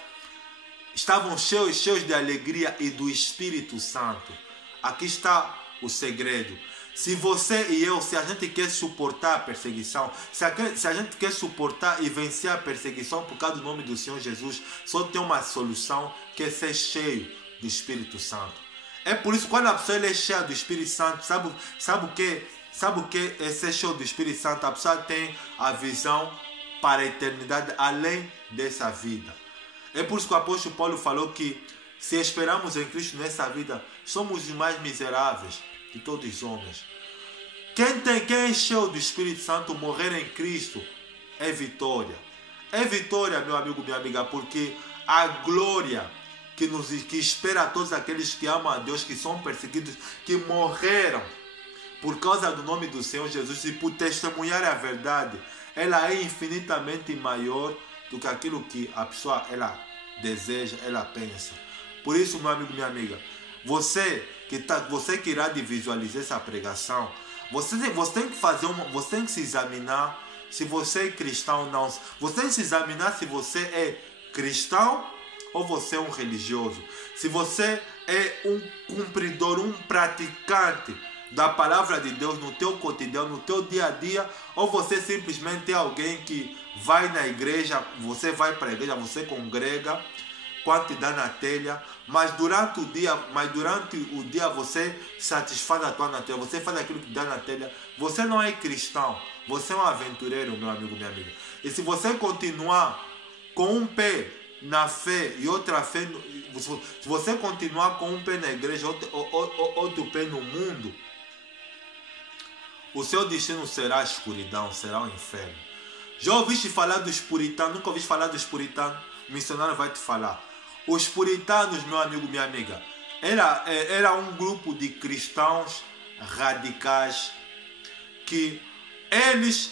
cheios de alegria e do Espírito Santo. Aqui está o segredo. Se você e eu, se a gente quer suportar a perseguição, se a gente quer suportar e vencer a perseguição por causa do nome do Senhor Jesus, só tem uma solução, que é ser cheio do Espírito Santo. É por isso que quando a pessoa é cheia do Espírito Santo, sabe o que é ser cheio do Espírito Santo? A pessoa tem a visão para a eternidade além dessa vida. É por isso que o apóstolo Paulo falou que se esperamos em Cristo nessa vida, somos os mais miseráveis de todos os homens. Quem é cheio do Espírito Santo, morrer em Cristo é vitória. É vitória, meu amigo, minha amiga, porque a glória que espera a todos aqueles que amam a Deus, que são perseguidos, que morreram por causa do nome do Senhor Jesus e por testemunhar a verdade, ela é infinitamente maior do que aquilo que a pessoa ela deseja, ela pensa. Por isso, meu amigo, minha amiga, você que irá de visualizar essa pregação, você tem que se examinar se você é cristão ou não. Você tem que se examinar se você é cristão ou você é um religioso. Se você é um cumpridor, um praticante da palavra de Deus no teu cotidiano, no teu dia a dia, ou você simplesmente é alguém que vai na igreja, você vai para a igreja, você congrega quando te dá na telha, mas durante o dia você satisfaz a tua natureza, você faz aquilo que dá na telha. Você não é cristão, você é um aventureiro, meu amigo, minha amiga. E se você continuar com um pé na fé e outra fé, se você continuar com um pé na igreja, outro pé no mundo, o seu destino será a escuridão, será o inferno. Já ouviste falar dos puritanos? Nunca ouviste falar dos puritanos? O missionário vai te falar. Os puritanos, meu amigo, minha amiga, era um grupo de cristãos radicais que eles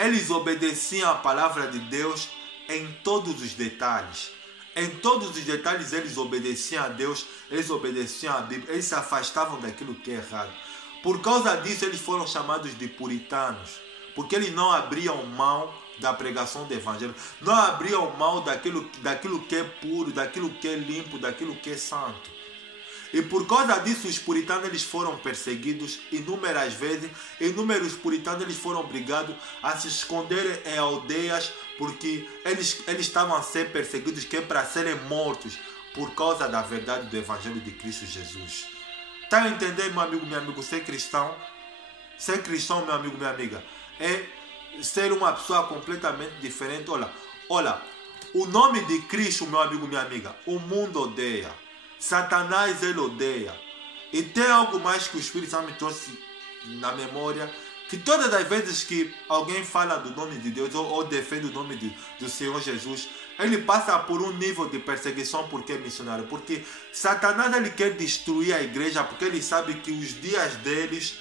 eles obedeciam a palavra de Deus em todos os detalhes. Em todos os detalhes eles obedeciam a Deus, eles obedeciam a Bíblia, eles se afastavam daquilo que é errado. Por causa disso eles foram chamados de puritanos, porque eles não abriam mão da pregação do Evangelho, não abriam mão daquilo que é puro, daquilo que é limpo, daquilo que é santo. E por causa disso os puritanos eles foram perseguidos inúmeras vezes. Inúmeros puritanos eles foram obrigados a se esconderem em aldeias, porque eles estavam a ser perseguidos, que é para serem mortos por causa da verdade do Evangelho de Cristo Jesus. Está a entender, meu amigo, minha amiga? Ser cristão, meu amigo, minha amiga, é ser uma pessoa completamente diferente. Olha, o nome de Cristo, meu amigo, minha amiga, o mundo odeia. Satanás ele odeia. E tem algo mais que o Espírito Santo me trouxe na memória, que todas as vezes que alguém fala do nome de Deus ou defende o nome do Senhor Jesus, ele passa por um nível de perseguição porque é missionário. Porque Satanás ele quer destruir a igreja, porque ele sabe que os dias deles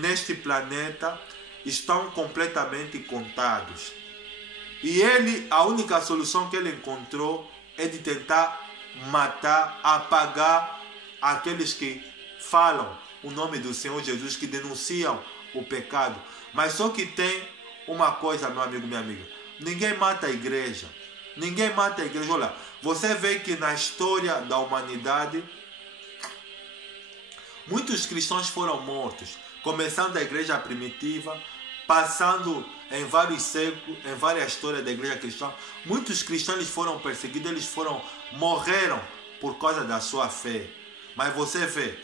neste planeta estão completamente contados. E a única solução que ele encontrou é de tentar matar, apagar aqueles que falam o nome do Senhor Jesus, que denunciam o pecado. Mas só que tem uma coisa, meu amigo, minha amiga: ninguém mata a igreja. Ninguém mata a igreja. Olha, você vê que na história da humanidade muitos cristãos foram mortos, começando da igreja primitiva, passando em vários séculos, em várias histórias da igreja cristã. Muitos cristãos foram perseguidos, morreram por causa da sua fé. Mas você vê,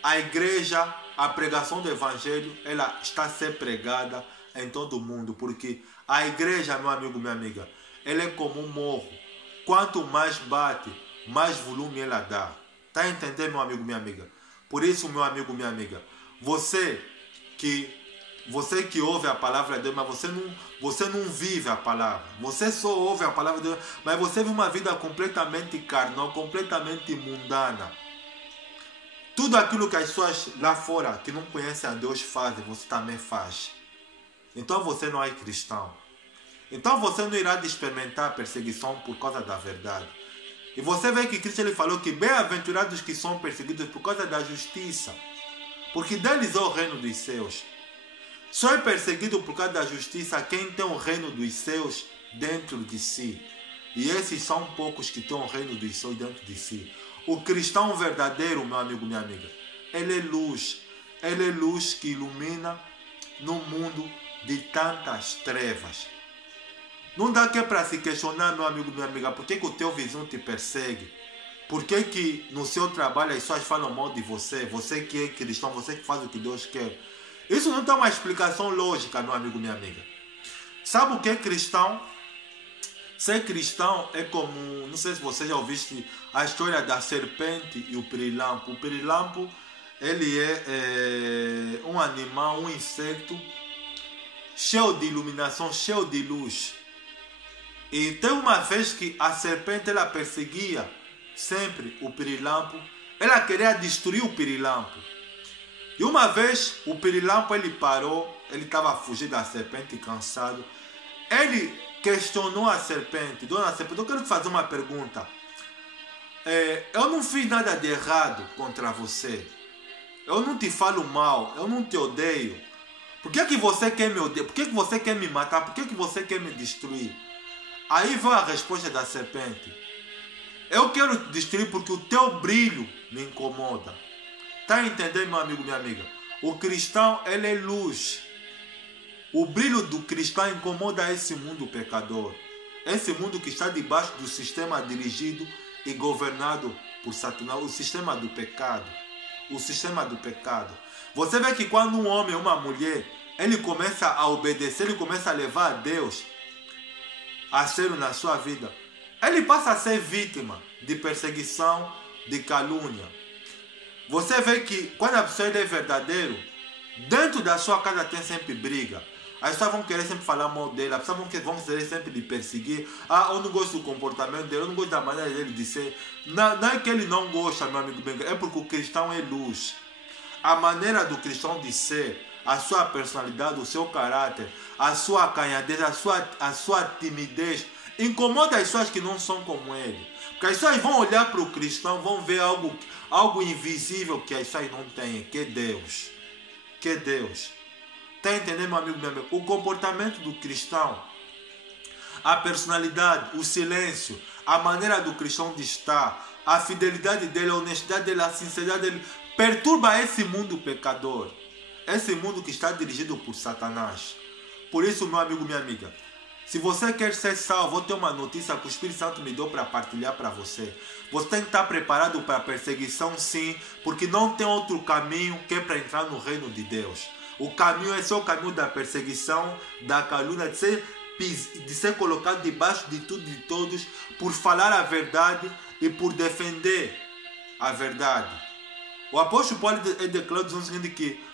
a igreja, a pregação do Evangelho, ela está a ser pregada em todo o mundo, porque a igreja, meu amigo, minha amiga, ela é como um morro. Quanto mais bate, mais volume ela dá. Está a entender, meu amigo, minha amiga? Por isso, meu amigo, minha amiga, você que ouve a palavra de Deus, mas você não vive a palavra. Você só ouve a palavra de Deus, mas você vive uma vida completamente carnal, completamente mundana. Tudo aquilo que as pessoas lá fora que não conhecem a Deus fazem, você também faz. Então você não é cristão. Então você não irá experimentar perseguição por causa da verdade. E você vê que Cristo ele falou que bem-aventurados que são perseguidos por causa da justiça, porque deles é o reino dos céus. Só é perseguido por causa da justiça quem tem o reino dos céus dentro de si. E esses são poucos que têm o reino dos céus dentro de si. O cristão verdadeiro, meu amigo, minha amiga, ele é luz. Ele é luz que ilumina no mundo de tantas trevas. Não dá que é para se questionar, meu amigo, minha amiga, por que o teu vizinho te persegue? Por que no seu trabalho as pessoas falam mal de você? Você que é cristão, você que faz o que Deus quer. Isso não tem uma explicação lógica, meu amigo, minha amiga. Sabe o que é cristão? Ser cristão é como, não sei se você já ouviste a história da serpente e o pirilampo. O pirilampo, ele é um animal, um inseto cheio de iluminação, cheio de luz. E tem uma vez que a serpente ela perseguia sempre o pirilampo. Ela queria destruir o pirilampo. E uma vez o pirilampo ele parou, ele estava fugindo da serpente, cansado. Ele questionou a serpente: dona serpente, eu quero te fazer uma pergunta. Eu não fiz nada de errado contra você. Eu não te falo mal, eu não te odeio. Por que você quer me odiar? Por que você quer me matar? Por que você quer me destruir? Aí vai a resposta da serpente: eu quero te destruir porque o teu brilho me incomoda. Está entendendo, meu amigo, minha amiga? O cristão, ele é luz. O brilho do cristão incomoda esse mundo pecador. Esse mundo que está debaixo do sistema dirigido e governado por Satanás. O sistema do pecado. O sistema do pecado. Você vê que quando um homem ou uma mulher, ele começa a obedecer, ele começa a levar a Deus a sério na sua vida, ele passa a ser vítima de perseguição, de calúnia. Você vê que quando a pessoa é verdadeiro, dentro da sua casa tem sempre briga. As pessoas vão querer sempre falar mal dele, as pessoas vão querer sempre lhe perseguir. Eu não gosto do comportamento dele, eu não gosto da maneira dele de ser. Não é que ele não gosta, meu amigo bem, é porque o cristão é luz. A maneira do cristão de ser, a sua personalidade, o seu caráter, a sua acanhadez, a sua timidez, incomoda as pessoas que não são como ele. Porque as pessoas vão olhar para o cristão, vão ver algo invisível que as pessoas não têm, que é Deus. Que é Deus. Está entendendo, meu amigo, meu amigo? O comportamento do cristão, a personalidade, o silêncio, a maneira do cristão de estar, a fidelidade dele, a honestidade dele, a sinceridade dele, perturba esse mundo pecador. Esse mundo que está dirigido por Satanás. Por isso, meu amigo, minha amiga, se você quer ser salvo, vou ter uma notícia que o Espírito Santo me deu para partilhar para você. Você tem que estar preparado para a perseguição, sim, porque não tem outro caminho que é para entrar no reino de Deus. O caminho é só o caminho da perseguição, da calúnia, de ser colocado debaixo de tudo e de todos, por falar a verdade e por defender a verdade. O apóstolo Paulo declarou o seguinte, que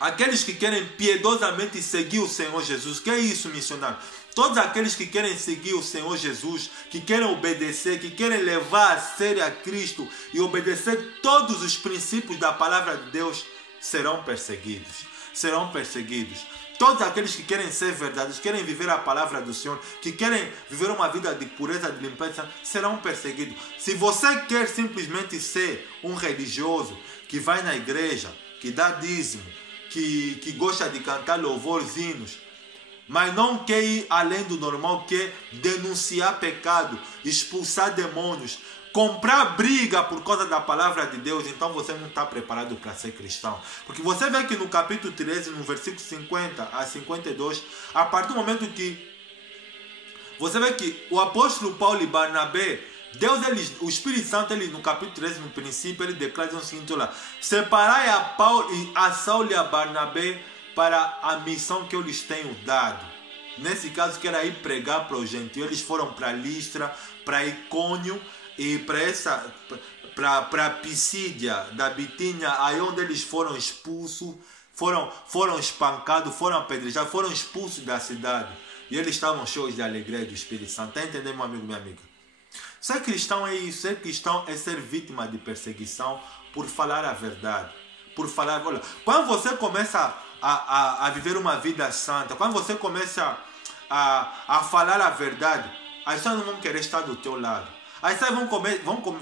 aqueles que querem piedosamente seguir o Senhor Jesus, que é isso, missionário? Todos aqueles que querem seguir o Senhor Jesus, que querem obedecer, que querem levar a sério a Cristo e obedecer todos os princípios da palavra de Deus, serão perseguidos. Serão perseguidos. Todos aqueles que querem ser verdadeiros, querem viver a palavra do Senhor, que querem viver uma vida de pureza, de limpeza, serão perseguidos. Se você quer simplesmente ser um religioso que vai na igreja, que dá dízimo, que gosta de cantar louvores, hinos, mas não quer ir além do normal, quer denunciar pecado, expulsar demônios, comprar briga por causa da palavra de Deus, então você não está preparado para ser cristão. Porque você vê que no capítulo 13, no versículo 50 a 52, a partir do momento que você vê que o apóstolo Paulo e Barnabé, Deus, o Espírito Santo, no capítulo 13, no princípio, ele declara o seguinte, olha, separai a Saulo e a Barnabé para a missão que eu lhes tenho dado. Nesse caso, que era ir pregar para os gentios. Eles foram para Listra, para Icônio e para Pisídia, da Bitínia, aí onde eles foram expulsos, foram espancados, foram apedrejados, foram expulsos da cidade. E eles estavam cheios de alegria do Espírito Santo. Está entendendo, meu amigo, minha amiga? Ser cristão é isso. Ser cristão é ser vítima de perseguição por falar a verdade. Por falar, olha, quando você começa a viver uma vida santa, quando você começa a falar a verdade, as pessoas não vão querer estar do teu lado. As pessoas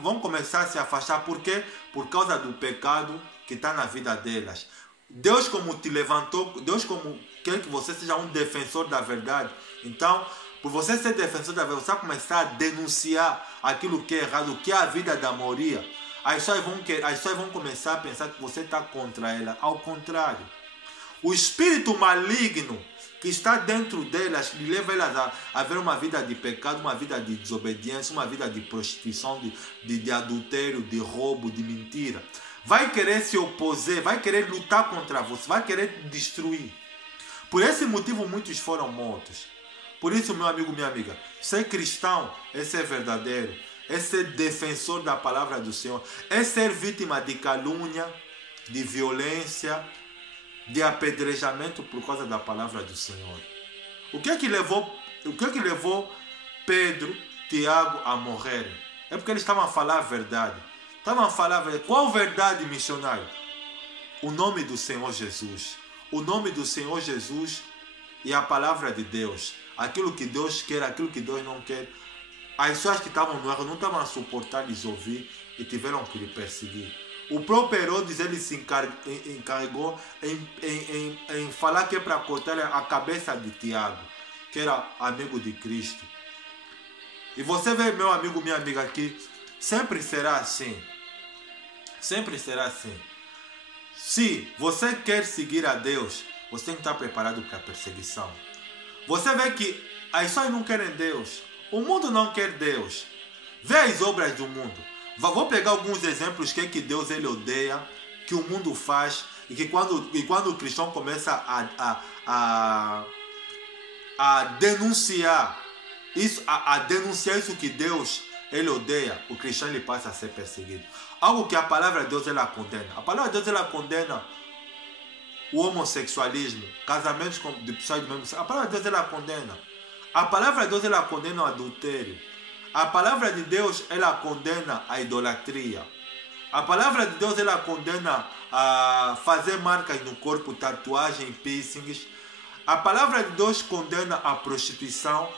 vão começar a se afastar. Por quê? Por causa do pecado que está na vida delas. Deus, como te levantou, Deus, como quer que você seja um defensor da verdade, então, por você ser defensor da verdade, você vai começar a denunciar aquilo que é errado, o que é a vida da maioria. As pessoas vão começar a pensar que você está contra ela. Ao contrário, o espírito maligno que está dentro delas, que leva elas a ver uma vida de pecado, uma vida de desobediência, uma vida de prostituição, de adultério, de roubo, de mentira, vai querer se opor, vai querer lutar contra você, vai querer destruir. Por esse motivo, muitos foram mortos. Por isso, meu amigo, minha amiga, ser cristão é ser verdadeiro, é ser defensor da palavra do Senhor, é ser vítima de calúnia, de violência, de apedrejamento por causa da palavra do Senhor. O que é que levou Pedro, Tiago a morrerem? É porque eles estavam a falar a verdade. Estavam a falar a verdade. Qual verdade, missionário? O nome do Senhor Jesus. O nome do Senhor Jesus e a palavra de Deus. Aquilo que Deus quer, aquilo que Deus não quer. As pessoas que estavam no erro não estavam a suportar lhes ouvir e tiveram que lhe perseguir. O próprio Herodes, ele se encarregou em falar que é para cortar a cabeça de Tiago, que era amigo de Cristo. E você vê, meu amigo, minha amiga, aqui, sempre será assim. Sempre será assim. Se você quer seguir a Deus, você tem que estar preparado para a perseguição. Você vê que as pessoas não querem Deus. O mundo não quer Deus. Vê as obras do mundo. Vou pegar alguns exemplos que Deus ele odeia, que o mundo faz, e que quando o cristão começa a denunciar isso, a denunciar isso que Deus ele odeia, o cristão ele passa a ser perseguido. Algo que a palavra de Deus ela condena. A palavra de Deus ela condena o homossexualismo, casamentos de pessoas do mesmo sexo. A palavra de Deus ela condena. A palavra de Deus ela condena o adultério. A palavra de Deus ela condena a idolatria. A palavra de Deus, ela condena a fazer marcas no corpo, tatuagem, piercings. A palavra de Deus condena a prostituição,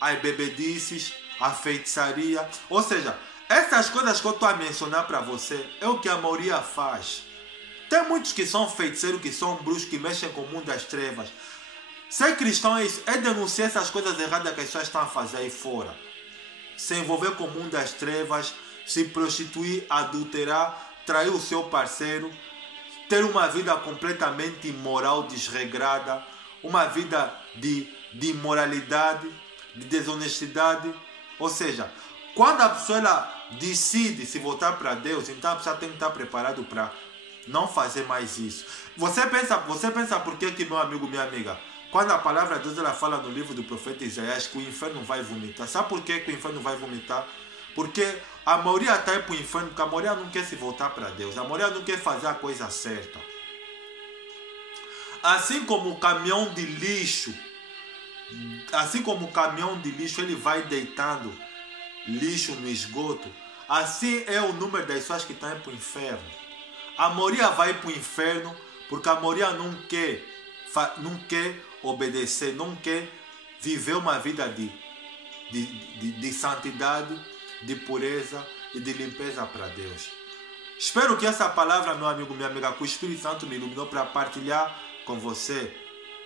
as bebedices, a feitiçaria. Ou seja, essas coisas que eu estou a mencionar para você é o que a maioria faz. Tem muitos que são feiticeiros, que são bruxos, que mexem com o mundo das trevas. Ser cristão é isso, é denunciar essas coisas erradas que as pessoas estão a fazer aí fora. Se envolver com o mundo das trevas, se prostituir, adulterar, trair o seu parceiro, ter uma vida completamente imoral, desregrada, uma vida de imoralidade, de desonestidade. Ou seja, quando a pessoa ela decide se voltar para Deus, então a pessoa tem que estar preparado para não fazer mais isso. Você pensa por que, meu amigo, minha amiga, quando a palavra de Deus ela fala no livro do profeta Isaías que o inferno vai vomitar. Sabe por que o inferno vai vomitar? Porque a maioria está aí para o inferno, porque a maioria não quer se voltar para Deus. A maioria não quer fazer a coisa certa. Assim como o caminhão de lixo, ele vai deitando lixo no esgoto, assim é o número das pessoas que estão para o inferno. A maioria vai para o inferno porque a maioria não quer obedecer, não quer viver uma vida de santidade, de pureza e de limpeza para Deus. Espero que essa palavra, meu amigo, minha amiga, que o Espírito Santo me iluminou para partilhar com você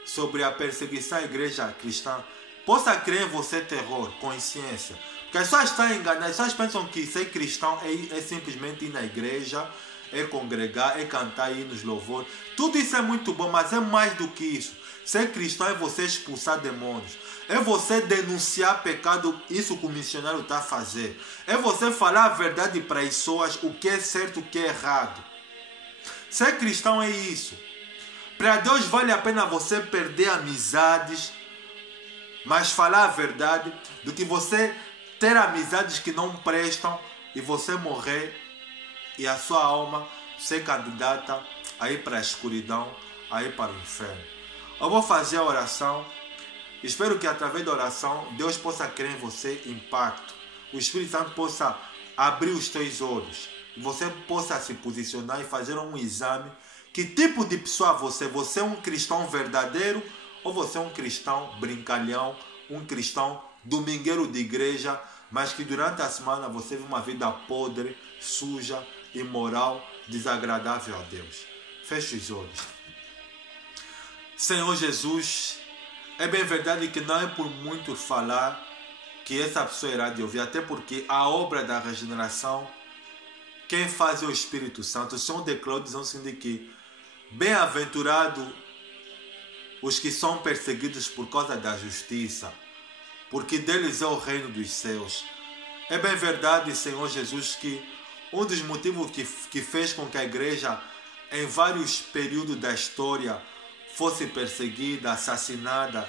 sobre a perseguição à igreja cristã, possa criar em você terror, consciência. Porque as pessoas estão enganadas, as pessoas pensam que ser cristão é simplesmente ir na igreja, é congregar, é cantar hinos, louvor. Tudo isso é muito bom, mas é mais do que isso. Ser cristão é você expulsar demônios. É você denunciar pecado, isso que o missionário está a fazer. É você falar a verdade para as pessoas, o que é certo, o que é errado. Ser cristão é isso. Para Deus vale a pena você perder amizades, mas falar a verdade, do que você ter amizades que não prestam e você morrer e a sua alma ser candidata a ir para a escuridão, a ir para o inferno. Eu vou fazer a oração. Espero que através da oração Deus possa criar em você impacto. O Espírito Santo possa abrir os teus olhos. E você possa se posicionar e fazer um exame. Que tipo de pessoa você é? Você é um cristão verdadeiro ou você é um cristão brincalhão, um cristão domingueiro de igreja, mas que durante a semana você vive uma vida podre, suja, imoral, desagradável a Deus. Feche os olhos. Senhor Jesus, é bem verdade que não é por muito falar que essa pessoa irá de ouvir, até porque a obra da regeneração, quem faz é o Espírito Santo. O Senhor declarou dizendo que bem-aventurado os que são perseguidos por causa da justiça, porque deles é o reino dos céus. É bem verdade, Senhor Jesus, que um dos motivos que fez com que a igreja, em vários períodos da história, fosse perseguida, assassinada,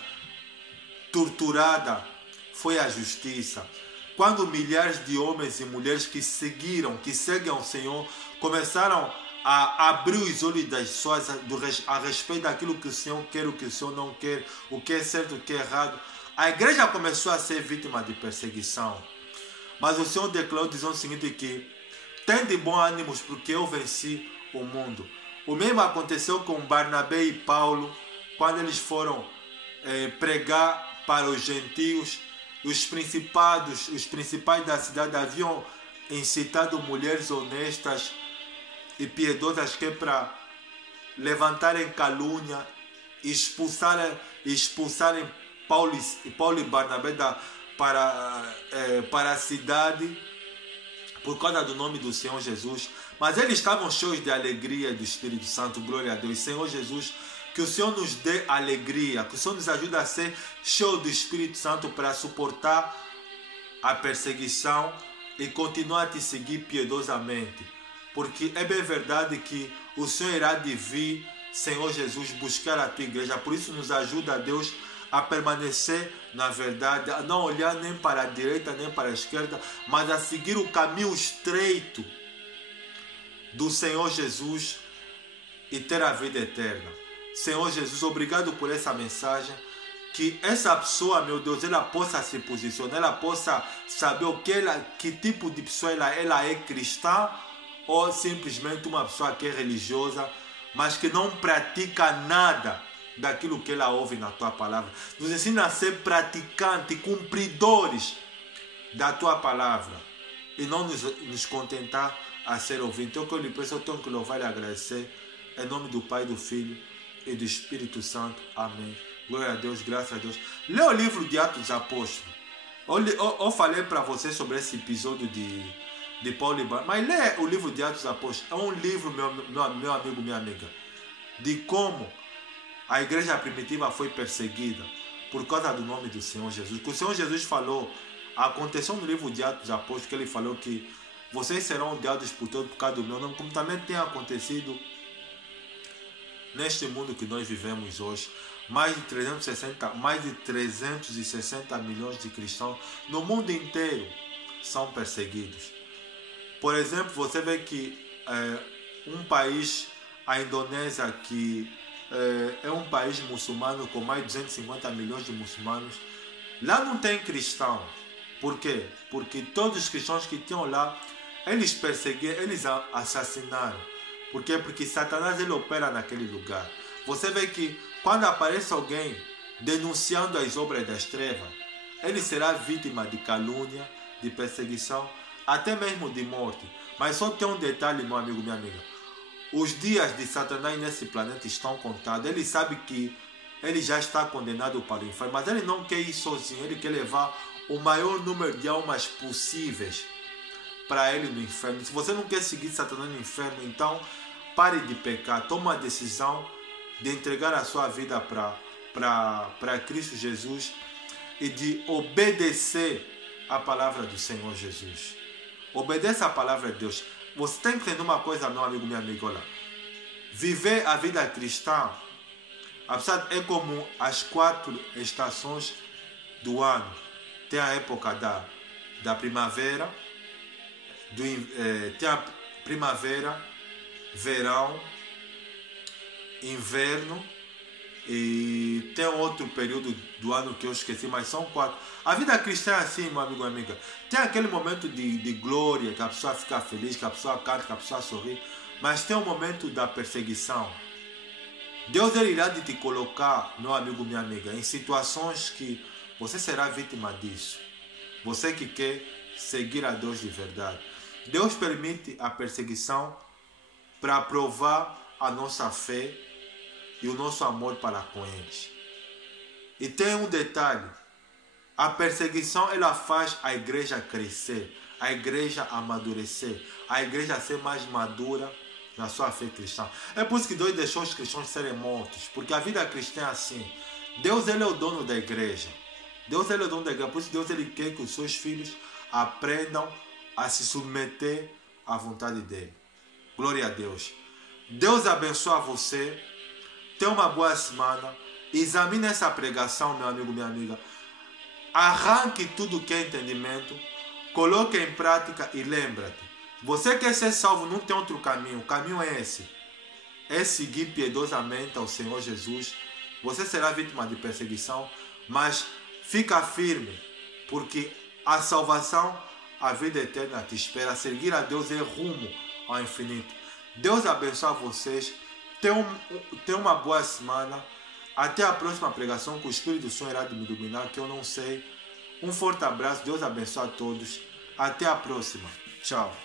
torturada, foi a justiça. Quando milhares de homens e mulheres que seguem ao Senhor, começaram a abrir os olhos das pessoas a respeito daquilo que o Senhor quer, o que o Senhor não quer, o que é certo, o que é errado, a igreja começou a ser vítima de perseguição. Mas o Senhor declarou dizendo o seguinte, que tende bom ânimo, porque eu venci o mundo. O mesmo aconteceu com Barnabé e Paulo, quando eles foram pregar para os gentios. Os principais da cidade haviam incitado mulheres honestas e piedosas que para levantarem calúnia, expulsarem Paulo e Barnabé para a cidade, por causa do nome do Senhor Jesus. Mas eles estavam cheios de alegria do Espírito Santo, glória a Deus. Senhor Jesus, que o Senhor nos dê alegria, que o Senhor nos ajude a ser cheio do Espírito Santo para suportar a perseguição e continuar a te seguir piedosamente. Porque é bem verdade que o Senhor irá de vir, Senhor Jesus, buscar a tua igreja. Por isso nos ajuda, Deus, a permanecer na verdade, a não olhar nem para a direita nem para a esquerda, mas a seguir o caminho estreito do Senhor Jesus e ter a vida eterna. Senhor Jesus, obrigado por essa mensagem, que essa pessoa, meu Deus, ela possa se posicionar, ela possa saber que tipo de pessoa ela é cristã ou simplesmente uma pessoa que é religiosa, mas que não pratica nada daquilo que ela ouve na tua palavra. Nos ensina a ser praticantes, cumpridores da tua palavra e não nos contentar a ser ouvintes. Então, o que eu lhe peço, eu tenho que louvar e agradecer em nome do Pai, do Filho e do Espírito Santo. Amém. Glória a Deus, graças a Deus. Lê o livro de Atos dos Apóstolos. Eu falei para vocês sobre esse episódio de Paulo e Barnabé, mas lê o livro de Atos dos Apóstolos. É um livro, meu amigo, minha amiga, de como a igreja primitiva foi perseguida por causa do nome do Senhor Jesus. Que o Senhor Jesus falou, aconteceu no livro de Atos dos Apóstolos, que ele falou que vocês serão odiados por todos por causa do meu nome, como também tem acontecido neste mundo que nós vivemos hoje. Mais de 360 milhões de cristãos no mundo inteiro são perseguidos. Por exemplo, você vê que um país, a Indonésia, que é um país muçulmano com mais de 250 milhões de muçulmanos, lá não tem cristão. Por quê? Porque todos os cristãos que tinham lá, eles perseguiram, eles assassinaram. Por quê? Porque Satanás, ele opera naquele lugar. Você vê que quando aparece alguém denunciando as obras das trevas, ele será vítima de calúnia, de perseguição, até mesmo de morte. Mas só tem um detalhe, meu amigo, minha amiga. Os dias de Satanás nesse planeta estão contados. Ele sabe que ele já está condenado para o inferno, mas ele não quer ir sozinho. Ele quer levar o maior número de almas possíveis para ele no inferno. Se você não quer seguir Satanás no inferno, então pare de pecar. Toma a decisão de entregar a sua vida para Cristo Jesus e de obedecer a palavra do Senhor Jesus. Obedeça a palavra de Deus. Você tem que entender uma coisa, meu amigo, minha amiga. Olha. Viver a vida cristã, apesar é como as 4 estações do ano. Tem a época da primavera, tem a primavera, verão, inverno, e tem outro período do ano que eu esqueci, mas são 4. A vida cristã é assim, meu amigo e amiga. Tem aquele momento de glória, que a pessoa fica feliz, que a pessoa canta, que a pessoa sorri, mas tem o momento da perseguição. Deus, ele irá de te colocar, meu amigo, minha amiga, em situações que você será vítima disso. Você que quer seguir a Deus de verdade. Deus permite a perseguição para provar a nossa fé e o nosso amor para com eles. E tem um detalhe. A perseguição, ela faz a igreja crescer, a igreja amadurecer, a igreja ser mais madura na sua fé cristã. É por isso que Deus deixou os cristãos serem mortos, porque a vida cristã é assim. Deus, ele é o dono da igreja. Deus, ele é o dono da igreja. Por isso Deus, ele quer que os seus filhos aprendam a se submeter à vontade dele. Glória a Deus. Deus abençoe você. Tenha uma boa semana. Examine essa pregação, meu amigo, minha amiga. Arranque tudo que é entendimento. Coloque em prática e lembra-te. Você quer ser salvo, não tem outro caminho. O caminho é esse. É seguir piedosamente ao Senhor Jesus. Você será vítima de perseguição, mas fica firme, porque a salvação, a vida eterna te espera. Seguir a Deus é rumo ao infinito. Deus abençoe vocês. Tenha uma boa semana. Até a próxima pregação, que o Espírito do Senhor irá me iluminar, que eu não sei. Um forte abraço. Deus abençoe a todos. Até a próxima. Tchau.